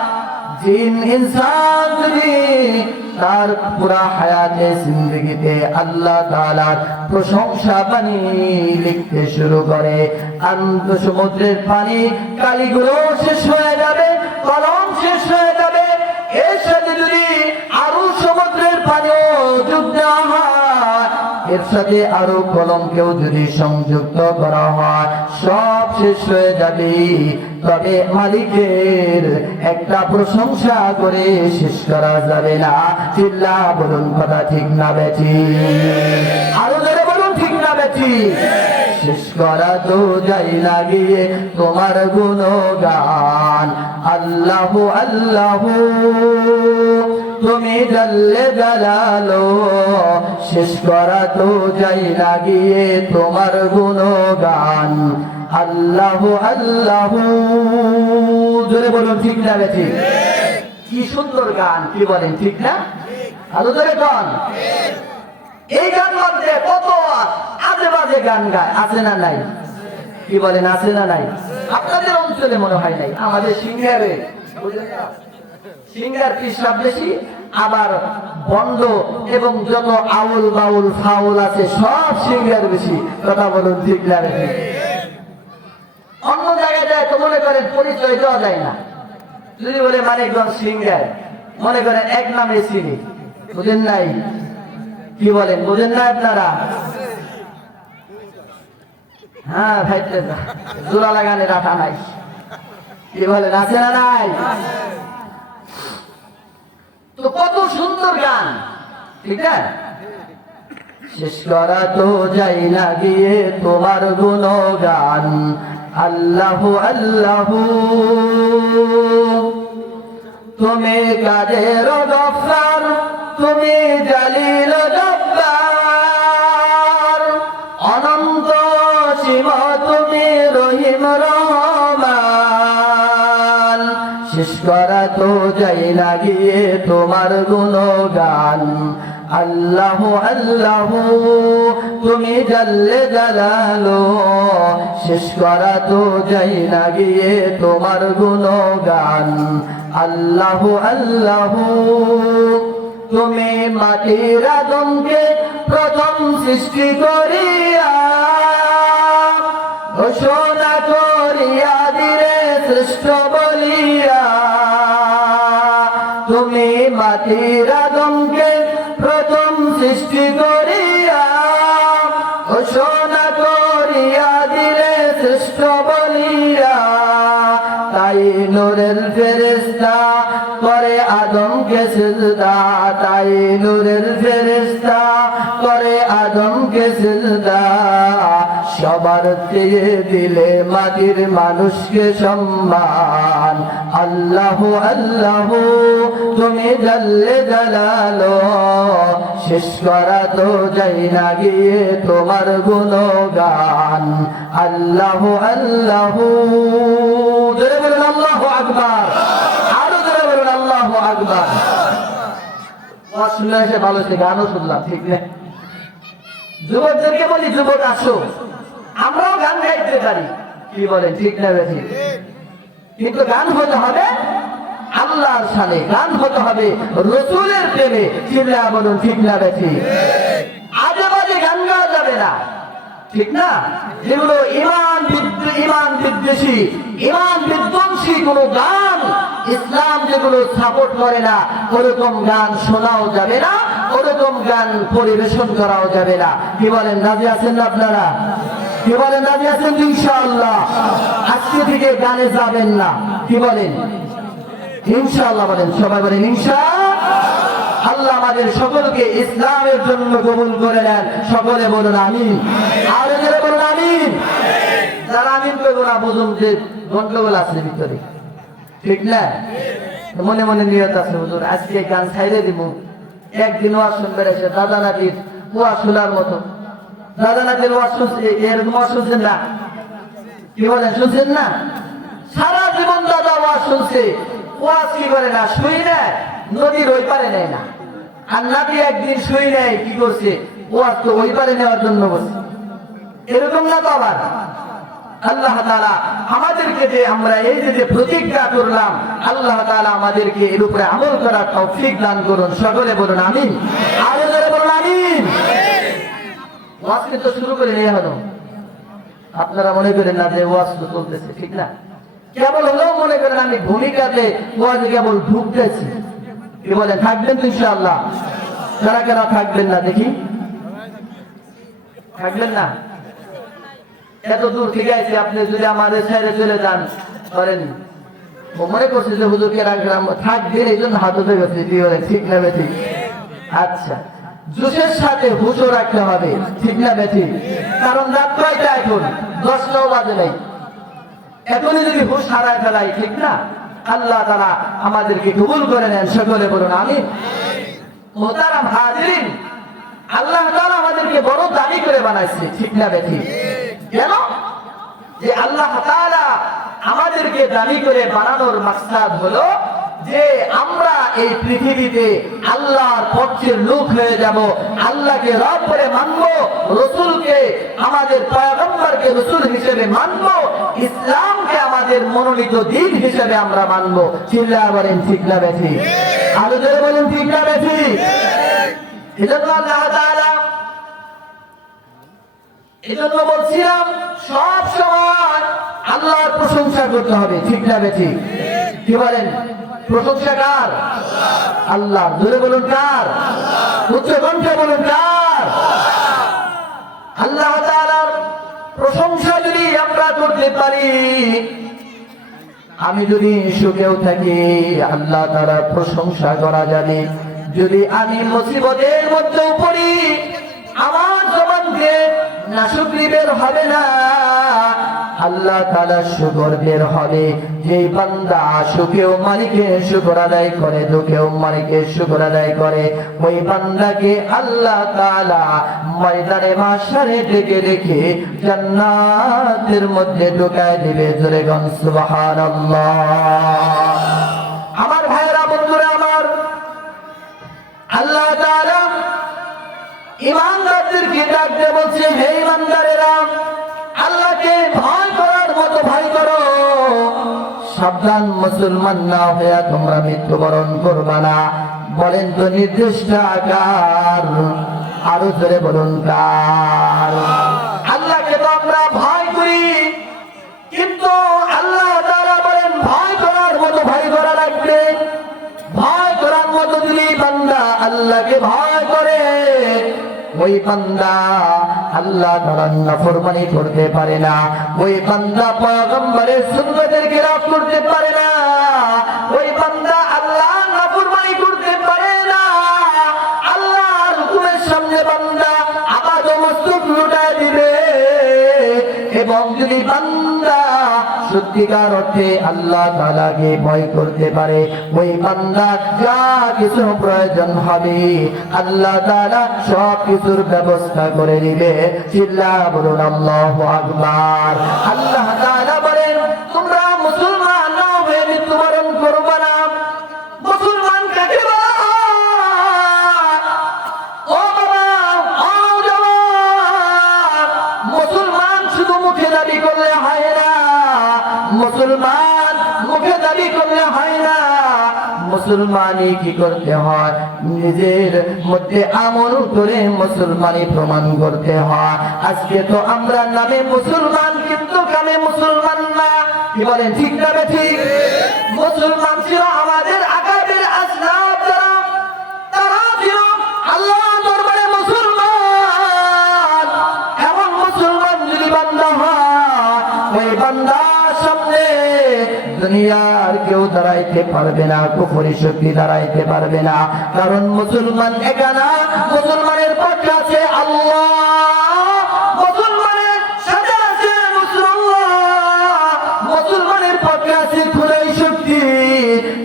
জিন ইনসান যদি তার পুরা হায়াতে জিন্দেগিতে আল্লাহ তাআলার প্রশংসা বাণী লিখতে শুরু করে, সমুদ্রের পানি কালিগুলো শেষ হয়ে যাবে, কলম শেষ হয়ে যাবে। এর সাথে যদি আরো সমুদ্রের পানিও যোগ দেওয়া হয়, এর সাথে আরো কলমকেও যদি সংযুক্ত করা হয়, সব শেষ হয়ে যাবে। তবে মালিকের একটা প্রশংসা করে শেষ করা যাবে না। চিল্লা বলুন কথা ঠিক না বেঠিক? আরো জোরে বলুন ঠিক না বেঠিক? শেষ করা তো যাই না গিয়ে তোমার গুণগান। আল্লাহু আল্লাহু তুমি জাল্লে জালালো, শেষ করা তো যাই না গিয়ে তোমার গুণগান। আল্লাহু আল্লাহু, জোরে বলুন ঠিক না বেঠিক? কি সুন্দর গান, কি বলেন ঠিক না? আরো জোরে গান। এই গান মধ্যে কত আজে বাজে গান গায়, আছে না নাই? কি বলেন আছে না নাই? আপনাদের অঞ্চলে মনে হয় নাই, আমাদের সিঙ্গারে সিঙ্গার পিসাব বেশি, আবার বন্ধ এবং যত আউল বাউল ফাউল আছে সব সিঙ্গার বেশি। কথা বলুন ঠিক না বেঠিক? অন্য জায়গায় যায় তো মনে করেন পরিচয় দেওয়া যায় না, যদি বলে মানিকগঞ্জ সিঙ্গার, মনে করেন এক নামে চিনি, বুঝেন নাই? কি বলেন বুঝেন না আপনারা? হ্যাঁ ভাই, জোড়া লাগানে রাখা নাই। কি বলেন আছে না নাই? তো কত সুন্দর গান, ঠিক না? শেষ করা তো যাই না গিয়ে তোমার গুণগান। আল্লাহু আল্লাহু তুমি কাদের গফফার, তুমি জালিল জব্বার, অনন্ত সীমা তুমি রহিম রহমান। শেষ করা তো যাই না গিয়ে তোমার গুণগান। আল্লাহু আল্লাহু তুমি জাল্লে জালালো, শেষ করা তো যাই না গিয়ে তোমার গুণগান। আল্লাহু আল্লাহু তুমি মাটির আদমকে প্রথম সৃষ্টি করিয়া, ঘোষণা করিয়া দিলে শ্রেষ্ঠ বলিয়া। তুমি মাটির আদমকে প্রথম সৃষ্টি করিয়া, ঘোষণা করিয়া দিলে শ্রেষ্ঠ বলিয়া। তাই নূরের ফেরেশতা করে আদমকে সিজদা, তাই নূরের ফেরেশতা করে আদমকে সিজদা। সবার চেয়ে দিলে মাটির মানুষকে সম্মান। আল্লাহু আল্লাহু তুমি জাল্লে জালালো, শেষ করা তো যাই না গিয়ে তোমার গুণগান। আল্লাহু আল্লাহু, জোরে বলুন আল্লাহু আকবার। আরো জোরে বলুন আল্লাহু আকবার। শুনলে এসে ভালো সে গানও শুনলাম, ঠিক না? যুবকদেরকে বলি, যুবক আসো, আমরাও গান গাইতে পারি। কি বলেন ঠিক না বেঠিক? কিন্তু গান হতে হবে আল্লাহর শানে, গান হতে হবে রাসূলের প্রেমে। চিল্লা বলুন ঠিক না বেঠিক? আজে বাজে গান গাওয়া যাবে না, ঠিক না? যেগুলো ইমান বিদ্বেষী, ইমান বিধ্বংসী কোন গান, ইসলাম যেগুলো সাপোর্ট করে না, ওরকম গান শোনাও যাবে না, ওরকম গান পরিবেশন করাও যাবে না। কি বলেন, রাজি আছেন না আপনারা? কি বলেন, রাজি আছেন ইনশাআল্লাহ? আজকে থেকে গানে যাবেন না। কি বলেন, ইনশাআল্লাহ বলেন, সবাই বলেন ইনশাআল্লাহ। আল্লাহ আমাদের সকলকে ইসলামের জন্য কবুল করে নেন। সকলে বলুন আমিন, আর যারা বলুন আমিন। যারা আমিন করবো না বুঝুন যে গন্ডগোল আছে ভিতরে, ঠিক না? মনে মনে নিয়ত আছে, হুজুর আজকে গান ছাইড়ে দিব, একদিন ওয়াজ শুনবে এসে দাদা নাতির ওয়াজ শোনার মতো। দাদা নাতির ওয়াজ শুনছে, এরকম ওয়াজ শুনছেন না? কি বলেন, শুনছেন না? সারা জীবন দাদা ওয়াজ শুনছে, ওয়াজ কি করে না, শুই নেয়, নদীর ওই পারে নেয় না। আর নাতি একদিন শুই নেয়, কি করছে, ওয়াজ তো ওই পারে নেওয়ার জন্য বসে। এরকম না তো আবার আল্লাহ তাআলা আমাদেরকে যে আমরা এই যে প্রতিজ্ঞা করলাম, আল্লাহ তাআলা আমাদেরকে এর উপরে আমল করার তৌফিক দান করুন। সকলে বলুন আমিন, আরো জোরে বলুন আমিন। ওয়াজ কিন্তু শুরু করে নেওয়া হলো, আপনারা মনে করেন না যে ওয়াজ তো চলতেছে, ঠিক না? কেবল হলেও মনে করেন আমি ভূমিকাতে ওয়াজে কেবল ঢুকতেছি। কি বলেন, থাকবেন তো ইনশাআল্লাহ? যারা কেন থাকবেন না দেখি, থাকবেন না? এত দূর থেকে আছে, আপনি যদি আমাদের ছেড়ে চলে যান করেন, মনে করছে যে হুজুরকে রাখলাম, থাকবেন এই জন্য হাত উঠে গেছে। ঠিক না বেঠি? আচ্ছা, জোশের সাথে হুশও রাখতে হবে, ঠিক না বেঠি? কারণ রাত কয়টা এখন? 10টাও বাজে নাই। এখনই যদি হুশ হারায় ফেলাই, ঠিক না? আল্লাহ তাআলা আমাদেরকে কবুল করে নেন। সকলে বলুন আমিন। মুহতারাম হাজিরিন, আল্লাহ তাআলা আমাদেরকে বড় দামি করে বানাইছে, ঠিক না বেঠি? কেন? যে আল্লাহ তাআলা আমাদেরকে দামি করে বানানোর মাকসাদ হলো যে আমরা এই পৃথিবীতে আল্লাহর পক্ষের লোক হয়ে যাব, আল্লাহকে রব করে মানব, রাসূলকে আমাদের পয়গম্বরকে রাসূল হিসেবে মানব, ইসলামকে আমাদের মনোনীত দ্বীন হিসেবে আমরা মানব। চিল্লায়া বলেন ঠিক না বেঠি? আরো জোরে বলেন ঠিক না বেঠি? এজন্য আল্লাহ তাআলা, এজন্য বলছিলাম সব সময় আল্লাহর প্রশংসা করতে হবে, ঠিক না বেঠি? কি বলেন, প্রশংসা কার? আল্লাহ। জোরে বলুন কার? উচ্চ কণ্ঠে বলুন কার? আল্লাহ তাআলার প্রশংসা যদি আমরা করতে পারি, আমি যদি সুখেও থাকি আল্লাহ তাআলার প্রশংসা করা যাবে। যদি আমি মুসিবতের মধ্যে পড়ি, আমার জবান দিয়ে নাশুকরি বের হবে না, আল্লাহ তাআলা শুকর বের হবে। যেই বান্দা সুখেও মালিকের শুকর আদায় করে, দুঃখেও মালিকের শুকর আদায় করে, ওই বান্দাকে আল্লাহ তাআলা ময়দানে মাশারে ডেকে ডেকে জান্নাতের মধ্যে ঢুকায় দিবে। জোরে গণ সুবহানাল্লাহ। আমার ভাইরা, বন্ধুরা আমার, আল্লাহ তাআলা ঈমানদারদেরকে ডাক দিয়ে বলছে, হে ঈমানদারেরা, আল্লাহকে ভয় করার মতো ভয় করো। সাবধান, মুসলমান না হয়ে তোমরা মৃত্যুবরণ করবা না। বলেন তো নির্দিষ্ট কার? আরো জোরে বলুন কার? আল্লাহকে তো আমরা ভয় করি, কিন্তু আল্লাহ তাআলা বলেন ভয় করার মতো ভয় করা লাগবে। ভয় করার মতো যদি বান্দা আল্লাহকে ভয় করে, ওই বান্দা আল্লাহ তাআলার নাফরমানি করতে পারে না, ওই বান্দা পয়গম্বরের সুন্নতের খেলাফ করতে পারে না, ওই বান্দা আল্লাহর নাফরমানি করতে পারে না। আল্লাহর হুকুমের সামনে বান্দা আপাদ মস্তক লুটায় দিবে। এবং যদি বান্দা সত্যিকার অর্থে আল্লাহ তাআলাকে ভয় করতে পারে, ওই বান্দার যা কিছু প্রয়োজন হবে আল্লাহ তাআলা সব কিছুর ব্যবস্থা করে দিবে। চিল্লায়া বলুন আল্লাহু আকবার। আল্লাহ তাআলা বলেন, তোমরা মুসলমান না হয়ে মৃত্যুবরণ করবে না। মুসলমান কাকে বলে? ও বাবা, ও জওয়ান, মুসলমান শুধু মুখে দাবি করলে হয় না। মুসলমান মুখে দাবি করলে হয় না, মুসলমানি কি করতে হয়? নিজের মধ্যে আমল করে মুসলমানি প্রমাণ করতে হয়। আজকে তো আমরা নামে মুসলমান, কিন্তু কামে মুসলমান না। কি বলেন, ঠিক না ঠিক? মুসলমান ছিল আমাদের আকাবের আসলাফ, তারা ছিল আল্লাহ বান্দার সামনে দুনিয়ার কেউ দাঁড়াইতে পারবে না, কুফরি শক্তি দাঁড়াইতে পারবে না। কারণ মুসলমান একা না, মুসলমানের পক্ষে আছে আল্লাহ, মুসলমানের সাথে আছে রাসূলুল্লাহ, মুসলমানের পক্ষে আছে খোদাই শক্তি।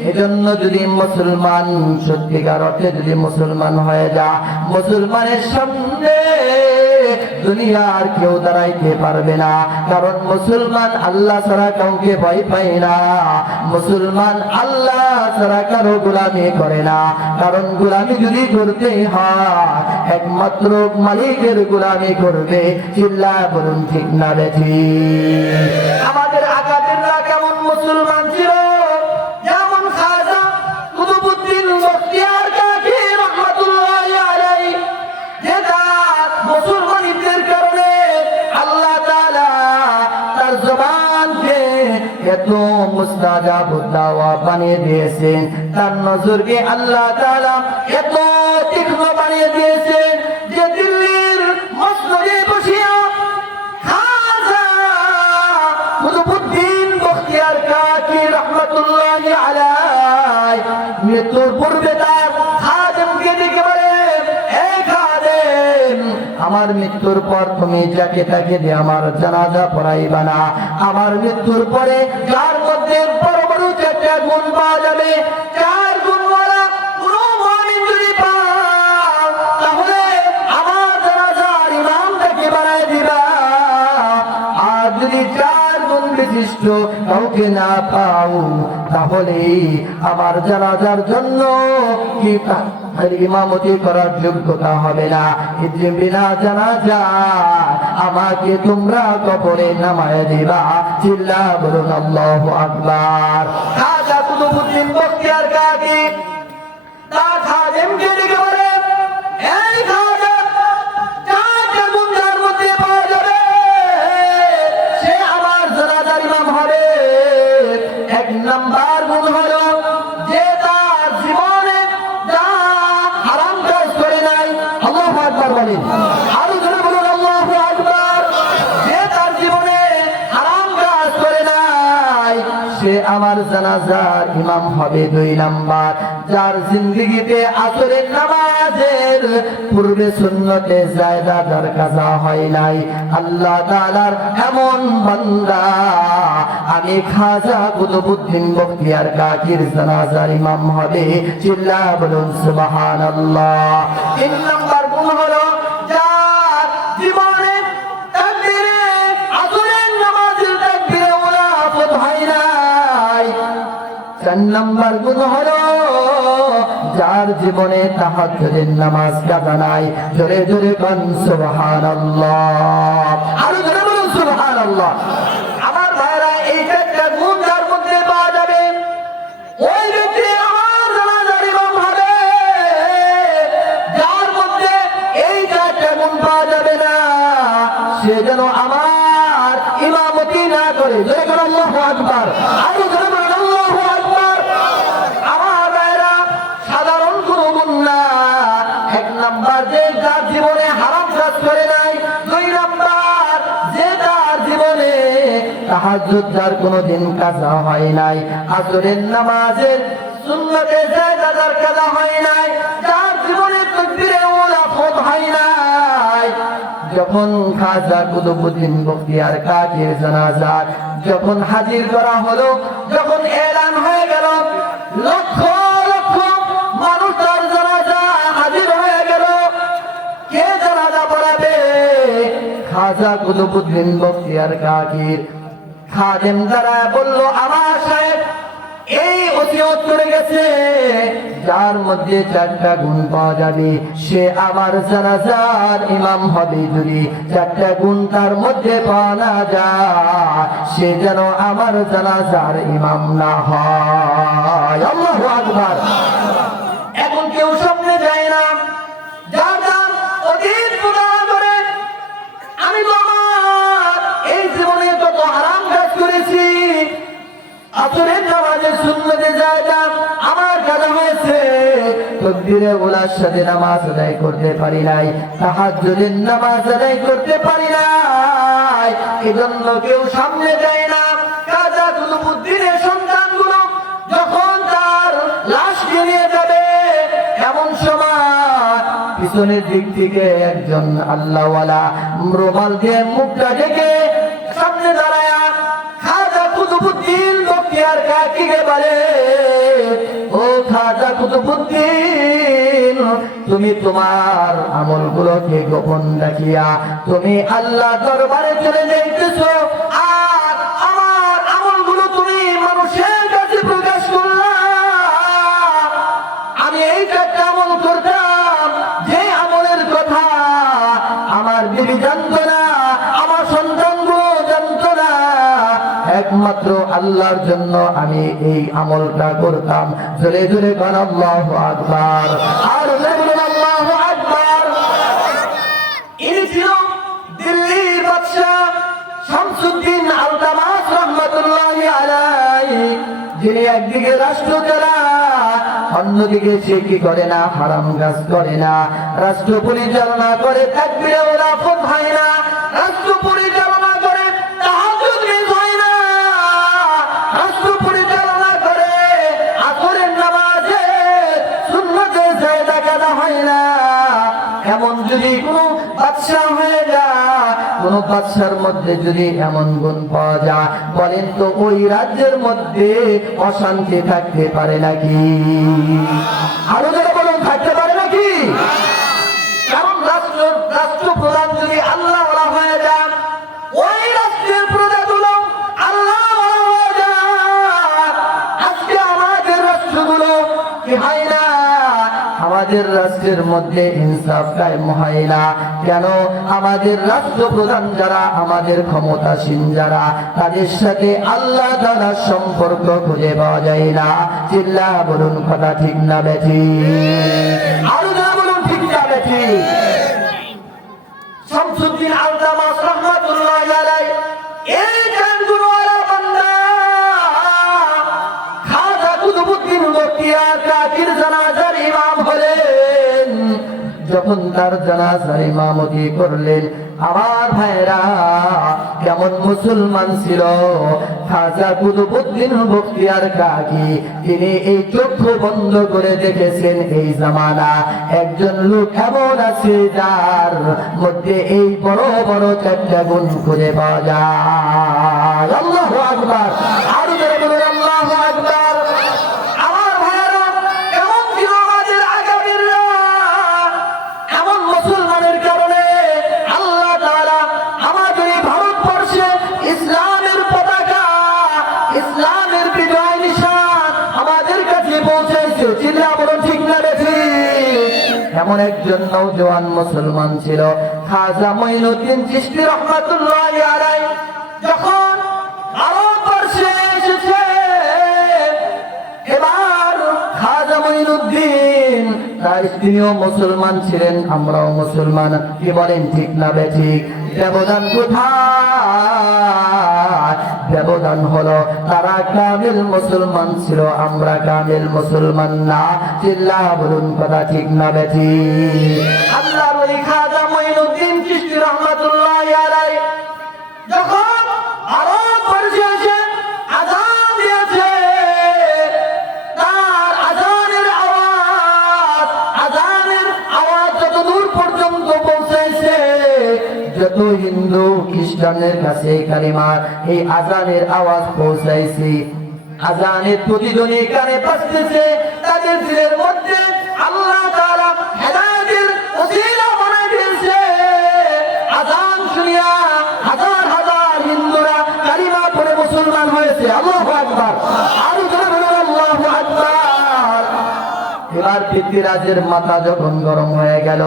এজন্য যদি মুসলমান সত্যিকার অর্থে যদি মুসলমান হয়ে যা, মুসলমানের সামনে দুনিয়ার কেউ দাঁড়াইতে পারবে না। কারণ মুসলমান আল্লাহ ছাড়া কাউকে ভয় পায় না, মুসলমান আল্লাহ ছাড়া কারো গোলামি করে না। কারণ গোলামি যদি করতে হয় একমাত্র মালিকের গোলামি করবে। চিল্লায় বলুন ঠিক না বেঠিক? আমাদের আকাবিররা কেমন মুসলমান ছিল, যেমন খাজা কুতুবউদ্দিন বখতিয়ার কাকি রহমাতুল্লাহি আলাইহি, যে তার মুসলমানদের কারণে আল্লাহ তাআলা তার জবানকে এত মুস্তাজাবুদ দাওয়া বানিয়ে দিয়েছেন, তার নজরকে আল্লাহ তাআলা এত তীক্ষ্ণ বানিয়ে দিয়েছেন যে দিল্লির মসনদে বসিয়া খাজা কুতুবউদ্দিন বখতিয়ার কাকি রহমাতুল্লাহি আলাইহি মৃত্যুর পূর্বে তার খাদেমকে ডেকে বলে, এই খাদেম, আমার মৃত্যুর পর তুমি যাকে তাকে দিয়ে আমার জানাজা পড়াইবা না। আমার মৃত্যুর পরে যার মধ্যে বড় বড় চারটা গুণ পাওয়া যাবে, চার গুণওয়ালা কোনো মুমিন যদি পাও তাহলে আমার জানাজার ইমামটাকে বানাই দিবা। আর যদি চার গুণ বিশিষ্ট কাউকে না পাও তাহলে আমার জানাজার জন্য কি ইমামতি করার যোগ্যতা হবে না। বিনা জানাজা আমাকে তোমরা কবরে নামায় দিবা। চিল্লা বলুন আল্লাহু আকবার। খাজা কুতুবউদ্দিন বখতিয়ার কাকি তার খাদেমকে ডেকে বলে, এই খাজা, চারটা গুণ যার মধ্যে পাওয়া যাবে সে আমার জানাজার ইমাম হবে। এক নাম্বার গুণ হলো যে তার জীবনে যা হারাম কাজ করে নাই। আল্লাহু আকবার বলেন, আরো জোরে বলুন আল্লাহু আকবার। যে তার জীবনে হারাম কাজ করে নাই সে আমার জানাজার ইমাম হবে। দুই নাম্বার, যার জিন্দেগিতে আসরের নামাজের পূর্বে সুন্নতে জায়দা যার কাজা হয় নাই, আল্লাহ তাআলার এমন বান্দা আমি খাজা কুতুবউদ্দিন বখতিয়ার কাকির জানাজার ইমাম হবে। চিল্লা বলুন সুবহানাল্লাহ। তিন নাম্বার গুণ হলো যার জীবনে তাকবীরে আসরের নামাজের তাকবীরে ওলাফত হয় নাই। চার নাম্বার গুণ হলো যার জীবনে তাহাজ্জুদের নামাজ কাজা নাই। জোরে জোরে বলুন সুবহানাল্লাহ, আরো জোরে বলুন সুবহানাল্লাহ। আমার ভাইরা, এই চারটা গুণ যার মধ্যে পাওয়া যাবে ওই ব্যক্তি আমার জানাজার ইমাম হবে। যার মধ্যে এই চারটা গুণ পাওয়া যাবে না সে যেন আমার ইমামতি না করে। জোরে বলুন আল্লাহু আকবার, আরো জোরে বলুন আল্লাহু আকবার। আমার ভাইরা, সাধারণ কোনো গুণ না। এক নাম্বার, যে যার জীবনে হারাম কাজ করে নাই। দুই নাম্বার, যে তার জীবনে তাহাজ্জুদ যার কোনোদিন কাজা হয় নাই। আসরের নামাজের সুন্নতে জায়দা যার কাজা হয় নাই। যার জীবনে তাকবীরে ওলাফত হয় নাই। যখন খাজা কুতুবউদ্দিন বখতিয়ার কাকির জানাজা যখন হাজির করা হলো, যখন এলান হয়ে গেল, লক্ষ লক্ষ মানুষ তার জানাজা হাজির হয়ে গেল। কে জানাজা পড়াবে? খাজা কুতুবউদ্দিন বখতিয়ার কাকির খাদেম দ্বারা বলল, আমার সাহেব এই ওসিয়ত করে গেছে যার মধ্যে চারটা গুণ পাওয়া যাবে সে আমার জানাজার ইমাম হবে। যদি চারটা গুণ তার মধ্যে পাওয়া না যায় সে যেন আমার জানাজার ইমাম না হয়। আল্লাহু আকবার। এখন কেউ সামনে যায় না, যার যার অতীত পুনরা করে আমি তো আমার এই জীবনে যত হারাম কাজ করেছি, আসরের নামাজে সুন্নতে জায়দা আমার কাজা হয়েছে, তাকবীরে ওলার সাথে নামাজ আদায় করতে পারি নাই, তাহাজ্জুদের নামাজ আদায় করতে পারি নাই, এজন্য কেউ সামনে যায় না। পিছনের দিক থেকে একজন আল্লাহওয়ালা রুমাল দিয়ে মুখটা ঢেকে সামনে দাঁড়ায় খাজা কুতুবউদ্দিন বখতিয়ার কাকীকে বলে, ও খাজা কুতুবউদ্দিন, তুমি তোমার আমলগুলোকে গোপন রাখিয়া তুমি আল্লাহ দরবারে চলে যাইতেছো, আর আমার আমলগুলো তুমি মানুষের কাছে প্রকাশ করলা। আমি এইটা একটা আমল করতাম যে আমলের কথা আমার বিবি জানতো না, আমার সন্তানগুলো জানতো না, একমাত্র আল্লাহর জন্য আমি এই আমলটা করতাম। জোরে জোরে বলেন আল্লাহু আকবার, আর বলুন আল্লাহু আকবার। ইনি ছিল দিল্লির বাদশা শামসুদ্দিন আলতামাস রাহমাতুল্লাহি আলাইহি, যিনি একদিকে রাষ্ট্র চালায়, অন্যদিকে সে কি করে না, হারাম কাজ করে না, রাষ্ট্র পরিচালনা করে, তাকবীরে ওলা ফত হয় না, রাষ্ট্র পরিচালনা করে, তাহাজ্জুদ মিস হয় না, রাষ্ট্র পরিচালনা করে, আসরের নামাজে সুন্নতে সাজদা কাদা হয় না। এমন যদি কোনো বাদশা হয়ে যায়, কোন বাদশার মধ্যে যদি এমন গুণ পাওয়া যায়, বলেন তো ওই রাজ্যের মধ্যে অশান্তি থাকতে পারে নাকি? আরো যারা বলুন, থাকতে পারে নাকি? কারণ রাষ্ট্রপ্রধান যদি আল্লাহ ওয়ালা হয়ে যায়, ওই রাষ্ট্রের প্রজাগুলো আল্লাহ ওয়ালা হয়ে যায়। আজকে আমাদের রাষ্ট্রগুলো কি হয় না? আমাদের রাষ্ট্রের মধ্যে ইনসাফ কায়েম হয় না কেন? আমাদের রাষ্ট্রপ্রধান যারা, আমাদের ক্ষমতাসীন যারা, তাদের সাথে আল্লাহ তাআলার সম্পর্ক খুঁজে পাওয়া যায় না। চিল্লা বলুন কথা ঠিক না বেঠিক? আরো না বলুন ঠিক না বেঠিক? শামসুদ্দিন আলতামাস রাহমাতুল্লাহি আলাইহি এই জানগুনওয়ালা বান্দা খাজা কুতুবউদ্দিন বখতিয়ার কাকীর জানাজার ইমাম হলেন। যখন তার জানাজার ইমামতি করলেন, আমার ভাইরা কেমন মুসলমান ছিল খাজা কুতুবউদ্দিন বখতিয়ার কাকী। তিনি এই চক্ষু বন্ধ করে দেখেছেন এই জামানা একজন লোক এমন আছে যার মধ্যে এই বড় বড় চারটা গুণ খুঁজে পাওয়া যায়। আল্লাহু আকবার, আরো জোরে বলুন আল্লাহু আকবার। আমার ভাইরা কেমন ছিল আমাদের আগামীরা? এমন মুসলমানের কারণে আল্লাহ তাআলা আমাদের এই ভারতবর্ষে ইসলামের পতাকা, ইসলামের বিজয় নিশান আমাদের কাছে পৌঁছেছে। চিল্লা বলুন ঠিক না বেঠিক? এমন একজন নওজোয়ান মুসলমান ছিল খাজা মঈনুদ্দিন চিশতি রাহমাতুল্লাহি আলাইহি। যখন ভারতবর্ষে এসেছে, এবার খাজা মঈনুদ্দিন তার স্ত্রীও মুসলমান ছিলেন, আমরাও মুসলমান, কি বলেন ঠিক না বেঠিক? ব্যবধান কোথায়? ব্যবধান হলো তারা কামিল মুসলমান ছিল, আমরা কামিল মুসলমান না। চিল্লা বলুন কথা ঠিক না বেঠিক? আল্লাহর ওলি খাজা মঈনুদ্দিন চিশতি রাহমাতুল্লাহি আলাইহি যখন ভারতবর্ষে এসে আযান দিয়েছে, তার আযানের আওয়াজ যত দূর পর্যন্ত পৌঁছেছে, যত হিন্দু খ্রিস্টানের কাছে কালিমার এই আযানের আওয়াজ পৌঁছাইছে, আযানের প্রতিধ্বনি কানে বাজতেছে, তাদের দিলের মধ্যে আল্লাহ তাআলা হেদায়েতের ওসিলা বানায় দিয়েছে। আযান শুনিয়া হাজার হাজার হিন্দুরা কালিমা পড়ে মুসলমান হয়েছে। আল্লাহু আকবার, আরো জোরে বলুন আল্লাহু আকবার। এবার পৃথ্বীরাজের মাথা যখন গরম হয়ে গেল,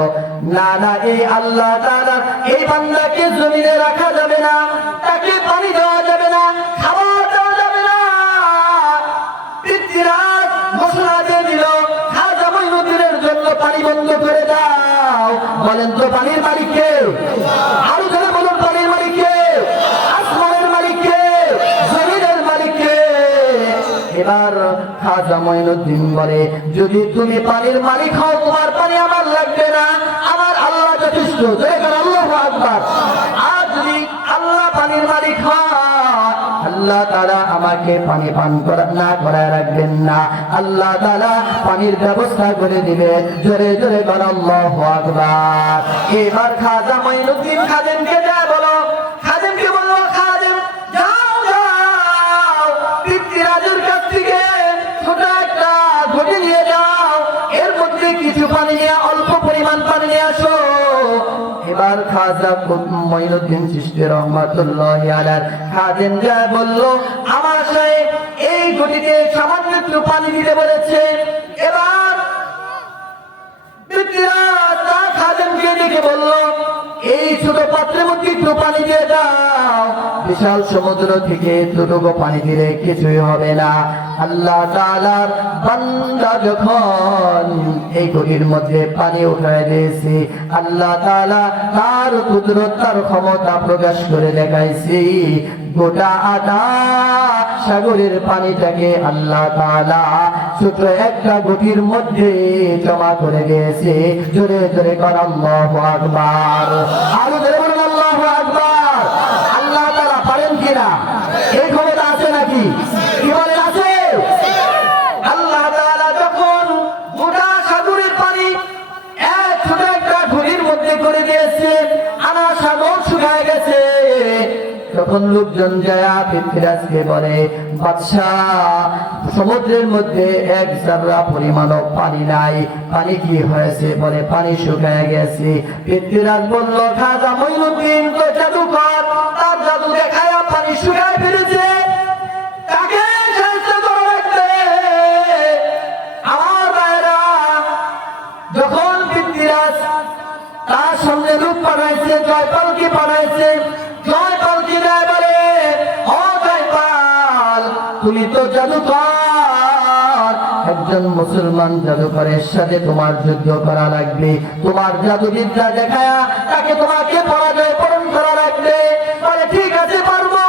না না, এই আল্লাহ তাআলা এই বান্দাকে জমিনে রাখা যাবে না, তাকে পানি দেওয়া যাবে না, খাবার দেওয়া যাবে না। পৃথ্বীরাজ ঘোষণা দিয়ে দিল, খাজা মঈনুদ্দিনের জন্য পানি বন্ধ করে দাও। বলেন তো পানির মালিক কে? আরো জোরে বলুন, পানির মালিক কে? আসমানের মালিক কে? জমিনের মালিক কে? এবার খাজা মঈনুদ্দিন বলে, যদি তুমি পানির মালিক হও, তোমার পানি আমার লাগবে না, আমার আল্লাহ যথেষ্ট। আল্লাহু আকবার। আর যদি আল্লাহ পানির মালিক হয়, আল্লাহ তাআলা আমাকে পানি পান না করায় রাখবেন না, আল্লাহ তাআলা পানির ব্যবস্থা করে দিবে। জোরে জোরে বলো আল্লাহু আকবার। এবার খাজা মঈনুদ্দিন খাদেমকে যা বলো, খাদেমকে বললো, খাদেম যাও যাও পিতৃরাজের কাছ থেকে ছোট একটা ঘটি নিয়ে যাও, এর মধ্যে কিছু পানি নিয়ে, অল্প পরিমাণ পানি নিয়ে আসো। এবার খাজা মঈনুদ্দিন চিশতি রহমাতুল্লাহি আলাইহি খাদেম যা বলল, আমার সাহেব এই ঘটিতে সামান্য একটু পানি দিতে বলেছে। এবার পিতৃরাজ তার খাদেমকে ডেকে বলল, এই ছোট পাত্রের মধ্যে একটু পানি দিয়ে দাও, বিশাল সমুদ্র থেকে এতটুকু পানি দিলে কিছুই হবে না। আল্লাহ তাআলার বান্দা যখন এই ঘটির মধ্যে পানি উঠায় দিয়েছে, আল্লাহ তাআলা তার কুদরত, তার ক্ষমতা প্রকাশ করে দেখাইছে। গোটা আধা সাগরের পানিটাকে আল্লাহ তাআলা ছোট একটা ঘটির মধ্যে জমা করে দিয়েছে। জোরে জোরে কর আল্লাহু আকবার। আরো জোরে বলুন আল্লাহু আকবার। আল্লাহ তাআলা পারেন কিনা? এই ক্ষমতা আছে নাকি? কি বলেন, আছে? আল্লাহ তাআলা যখন গোটা সাগরের পানি এক ছোট একটা ঘটির মধ্যে করে দিয়েছে, আনা সাগর শুকায় গেছে। তখন লোকজন যায় পৃথ্বীরাজকে বলে, বাদশাহ সমুদ্রের মধ্যে এক জাররা পরিমাণও পানি নাই, পানি কি হয়েছে? বলে পানি শুকায় গেছে। পৃথ্বীরাজ বলল, খাজা মঈনুদ্দিন তো জাদুকর, তার জাদু দেখায় পানি শুকায় ফেলেছে, তাকে সাহায্য করা লাগবে। আমার ভাইরা, যখন পৃথ্বীরাজ তার সামনে লোক পাঠাইছে, জয়পালকে পাঠাইছে, জয়পাল কি দেয় বলে, ও জয়পাল তুমি তো জাদুকর, একজন মুসলমান জাদুকরের সাথে তোমার যুদ্ধ করা লাগবে, তোমার জাদুবিদ্যা দেখায়া তাকে তোমাকে পরাজয় বরণ করা লাগবে। বলে ঠিক আছে, পারবো।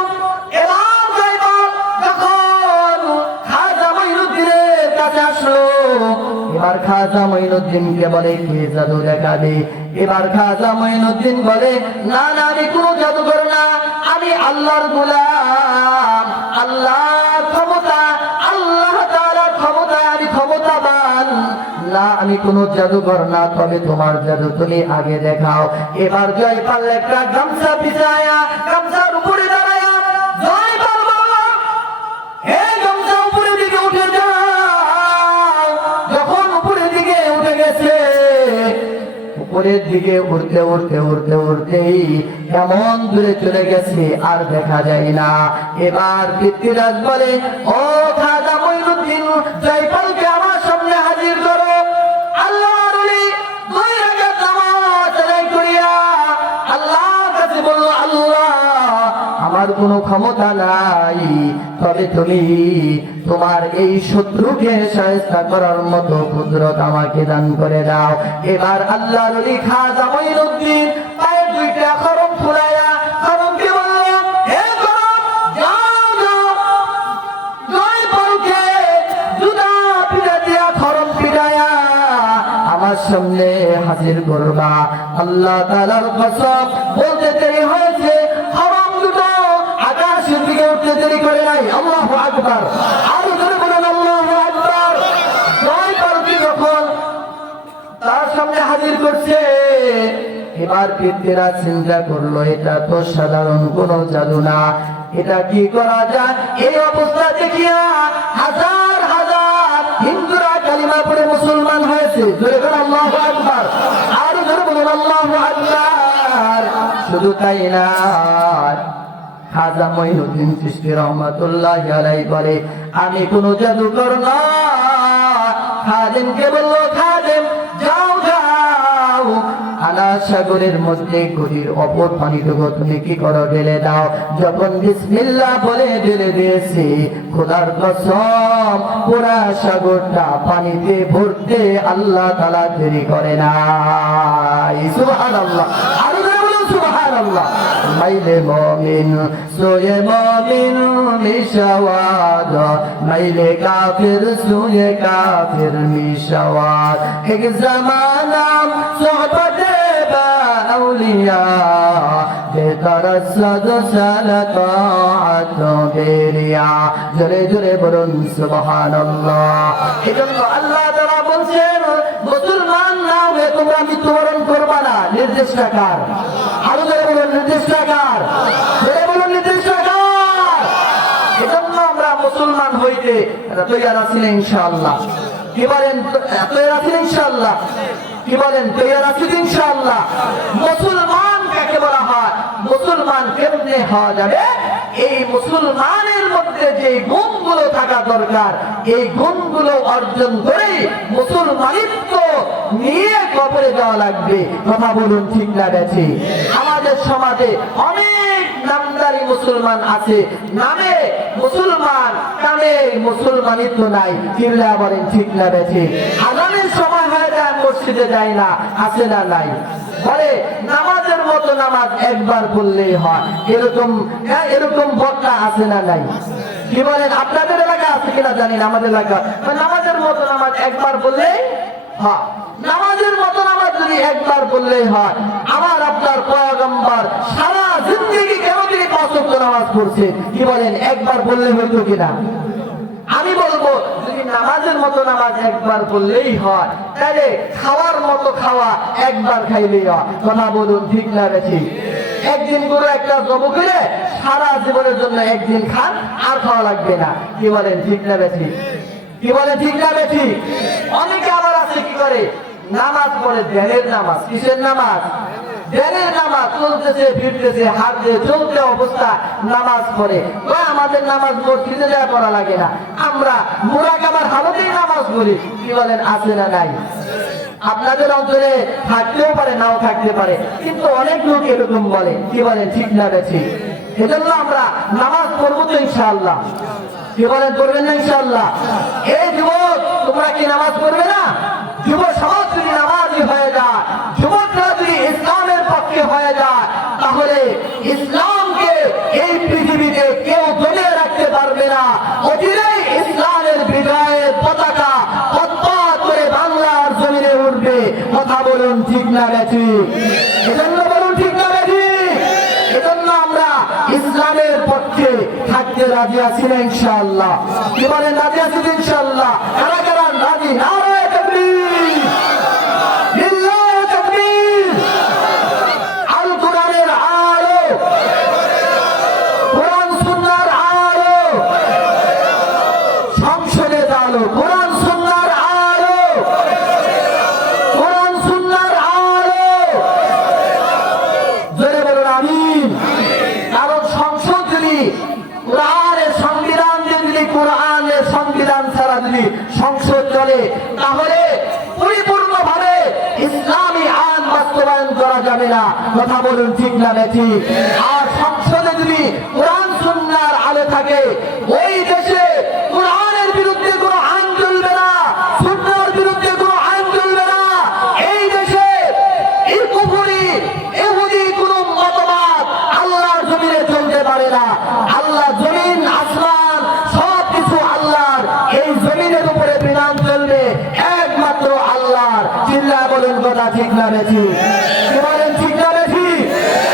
এবার জয়পাল যখন খাজা মঈনুদ্দিনের কাছে আসলো, এবার খাজা মঈনুদ্দিনকে বলে, কে জাদু দেখাবে? এবার খাজা মঈনুদ্দিন বলে, না না, আমি কোনো জাদুকর না, আমি আল্লাহর গোলাম, আল্লাহর ক্ষমতা, আল্লাহ তাআলার ক্ষমতা, আমি ক্ষমতাবান না, আমি কোনো জাদুকর না, তবে তোমার জাদু তুমি আগে দেখাও। এবার জয়পাল একটা গামছা বিছায়া, গামছার উপরে দাঁড়ায়া জয়পাল বলল, হে গামছা উপরের দিকে উঠে যাও। যখন উপরের দিকে উঠে গেছে, উপরের দিকে উঠতে উঠতে উঠতে উঠতেই এমন দূরে চলে গেছে, আর দেখা যায় না। এবার পৃথ্বীরাজ বলে, ও খাজা মঈনুদ্দিন, জয়পালকে আমার সামনে হাজির করো। আল্লাহর ওলি 2 রাকাত নামাজ আদায় করিয়া আল্লাহর কাছে বলল, আল্লাহ আমার কোনো ক্ষমতা নাই, তবে তুমি তোমার এই শত্রুকে শায়েস্তা করার মতো কুদরত আমাকে দান করে দাও। এবার আল্লাহর ওলি খাজা মঈনুদ্দিন পায়ে 2টা খরম ফুলাইয়া খরমকে বলল, হে খরম, যাও যাও জয়পালকে জুতা পিটা দিয়া, খরম পিটায়া আমার সামনে হাজির করবা। আল্লাহ তাআলার কসম, বলতে দেরি হয়েছে, খরম দুটো আকাশের দিকে উঠতে দেরি করে নাই। আল্লাহু আকবার। আরো জোরে বলুন আল্লাহু আকবার। জয়পালকে যখন তার সামনে হাজির করছে, এবার পৃথ্বীরাজ চিন্তা করলো, এটা তো সাধারণ কোনো জাদু না, এটা কি করা যায়? এই অবস্থা দেখিয়া হাজার হাজার হিন্দুরা কালিমা পড়ে মুসলমান হয়েছে। জোরে বলুন আল্লাহু আকবার। আরো জোরে বলুন আল্লাহু আকবার। শুধু তাই না, খাজা মঈনুদ্দিন চিশতি রহমাতুল্লাহি আলাইহি বলে, আমি কোনো জাদুকর না। খাদেমকে বলল, খাদেম যাও যাও আনা সাগরের মধ্যে ঘটির অপর পানিটুকু তুমি কি করো, ঢেলে দাও। যখন বিসমিল্লাহ বলে ঢেলে দিয়েছি, খোদার কসম পুরা সাগরটা পানিতে ভরতে আল্লাহ তাআলা দেরি করে না। সুবহানাল্লাহ। আরো সুবহানাল্লাহ। মাইলে মুমিন সোয়ে মুমিন মিশাওয়াদ, মাইলে কাফির সোয়ে কাফির মিশাওয়াদ। এক জামানা সোহবতে বা আউলিয়া, يترصد سلطات বেরিয়া জোরে জোরে বলুন সুবহানাল্লাহ। এজন্য আল্লাহ তাআলা বলছেন মুসলমান না হয়ে তোমরা মৃত্যুবরণ করবা না। নির্দেশটা কার? আরো জোরে বলুন নির্দেশটা কার? জোরে বলুন নির্দেশটা কার? এজন্য আমরা মুসলমান হইতে তৈরি আছি ইনশাআল্লাহ। কি বলেন তৈরি আছি ইনশাআল্লাহ? কি বলেন তৈরি আছি ইনশাআল্লাহ? মুসলমান কাকে বলা হয়? মুসলমান কেমনে হওয়া যাবে? এই মুসলমানের মধ্যে যে গুণগুলো থাকা দরকার এই গুণগুলো অর্জন করে মুসলমানিত্ব নিয়ে কবরে যাওয়া লাগবে। কথা বলুন ঠিক না বেঠি? আমাদের সমাজে অনেক নামদারি মুসলমান আছে, নামে মুসলমান কামে মুসলমানিত্ব নাই। চিল্লা বলেন ঠিক না বেঠি? আজানের সময় হয়ে যায় মসজিদে যায় না, আছে না নাই? বলে নামাজের মতো নামাজ একবার পড়লেই হয়, এরকম বক্তা আছে না নাই? কি বলেন আপনাদের এলাকা আছে কিনা জানি না, আমাদের এলাকা নামাজের মতো নামাজ একবার বললেই হয়। নামাজের মতো নামাজ যদি একবার বললেই হয়, আমার আপনার পয়গম্বর সারা জিন্দেগি কেন তিনি 5 ওয়াক্ত নামাজ পড়ছে? কি বলেন একবার বললে হইতো কিনা? আমি বলবো যদি নামাজের মতো নামাজ একবার বললেই হয় তাহলে খাওয়ার মতো খাওয়া একবার খাইলেই হয়। কথা বলুন ঠিক না বেশি? একদিন করে একটা জব করে সারা জীবনের জন্য একদিন খান, আর খাওয়া লাগবে না। কি বলেন ঠিক না বেশি? কি বলেন ঠিক না বেশি? অনেকে আবার আছে কি করে নামাজ পড়ে ধ্যানের নামাজ। কিসের নামাজ? ধ্যানের নামাজ। চলতেছে ফিরতেছে হাঁটতে চলতে অবস্থা নামাজ পড়ে। আমাদের নামাজ মসজিদে যায় পড়া লাগে না, আমরা মুরাকাবার হালতেই নামাজ পড়ি। কি বলেন আছে না নাই? আপনাদের অঞ্চলে থাকতেও পারে নাও থাকতে পারে, কিন্তু অনেক লোক এরকম বলে। কি বলেন ঠিক না বেশি? এজন্য আমরা নামাজ পড়বো তো ইনশাআল্লাহ। কি বলেন পড়বেন না ইনশাআল্লাহ? এই যুবক তোমরা কি নামাজ পড়বে না? যুব সমাজ যদি নামাজি হয়ে যায়, যুবকরা যদি ইসলামের পক্ষে হয়ে যায়, তাহলে ইসলামকে এই পৃথিবীতে কেউ দমিয়ে রাখতে পারবে না। অচিরেই ইসলামের বিজয়ের পতাকা পথ করে বাংলার জমিনে উঠবে। কথা বলুন ঠিক না বেঠি? এজন্য বলুন ঠিক না বেঠি? এজন্য আমরা ইসলামের পক্ষে থাকতে রাজি আছি না ইনশাআল্লাহ? কি বলেন রাজি আছি ইনশাআল্লাহ? কারা কারা রাজি? নারায়ে তাকবীর, লিল্লাহি তাকবীর। আল কোরআনের আলো, কোরআন সুন্নাহর আলো, সংসদে আলো, কোরআন সুন্নাহর আলো, কোরআন সুন্নাহর আলো। জোরে বলুন আমিন। কারণ সংসদ যদি কোরআনের সংবিধান যদি কোরআনের সংবিধান ছাড়া যদি সংসদ চলে, তাহলে পরিপূর্ণভাবে ইসলামী আইন বাস্তবায়ন করা যাবে না। কথা বলুন ঠিক না বেঠি? আর সংসদে যদি কোরআন সুন্নাহর আলো থাকে, ওই দেশে কোরআনের বিরুদ্ধে কোনো আইন চলবে না, সুন্নাহর বিরুদ্ধে কোনো আইন চলবে না। এই দেশে এই কুফরি ইহুদি কোনো মতবাদ আল্লাহর জমিনে চলতে পারে না। আল্লাহ জমিন আসমান সবকিছু আল্লাহর, এই জমিনের উপরে বিধান চলবে একমাত্র আল্লাহর। চিল্লা বলুন কথা ঠিক না বেঠি? কি বলেন ঠিক না বেঠি?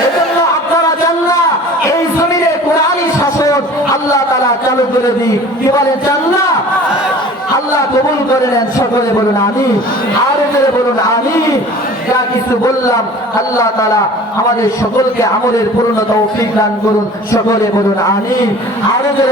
এজন্য আপনারা চান না এই জমিনে কোরআনী শাসন আল্লাহ তাআলা চালু করে দিই? কি বলেন চান না? আল্লাহ কবুল করে নেন। সকলে বলুন আমিন। আর জোরে বলুন আমিন। যা কিছু বললাম আল্লাহ তাআলা আমাদের সকলকে আমলের পূর্ণ তৌফিক দান করুন। সকলে বলুন আমিন। আর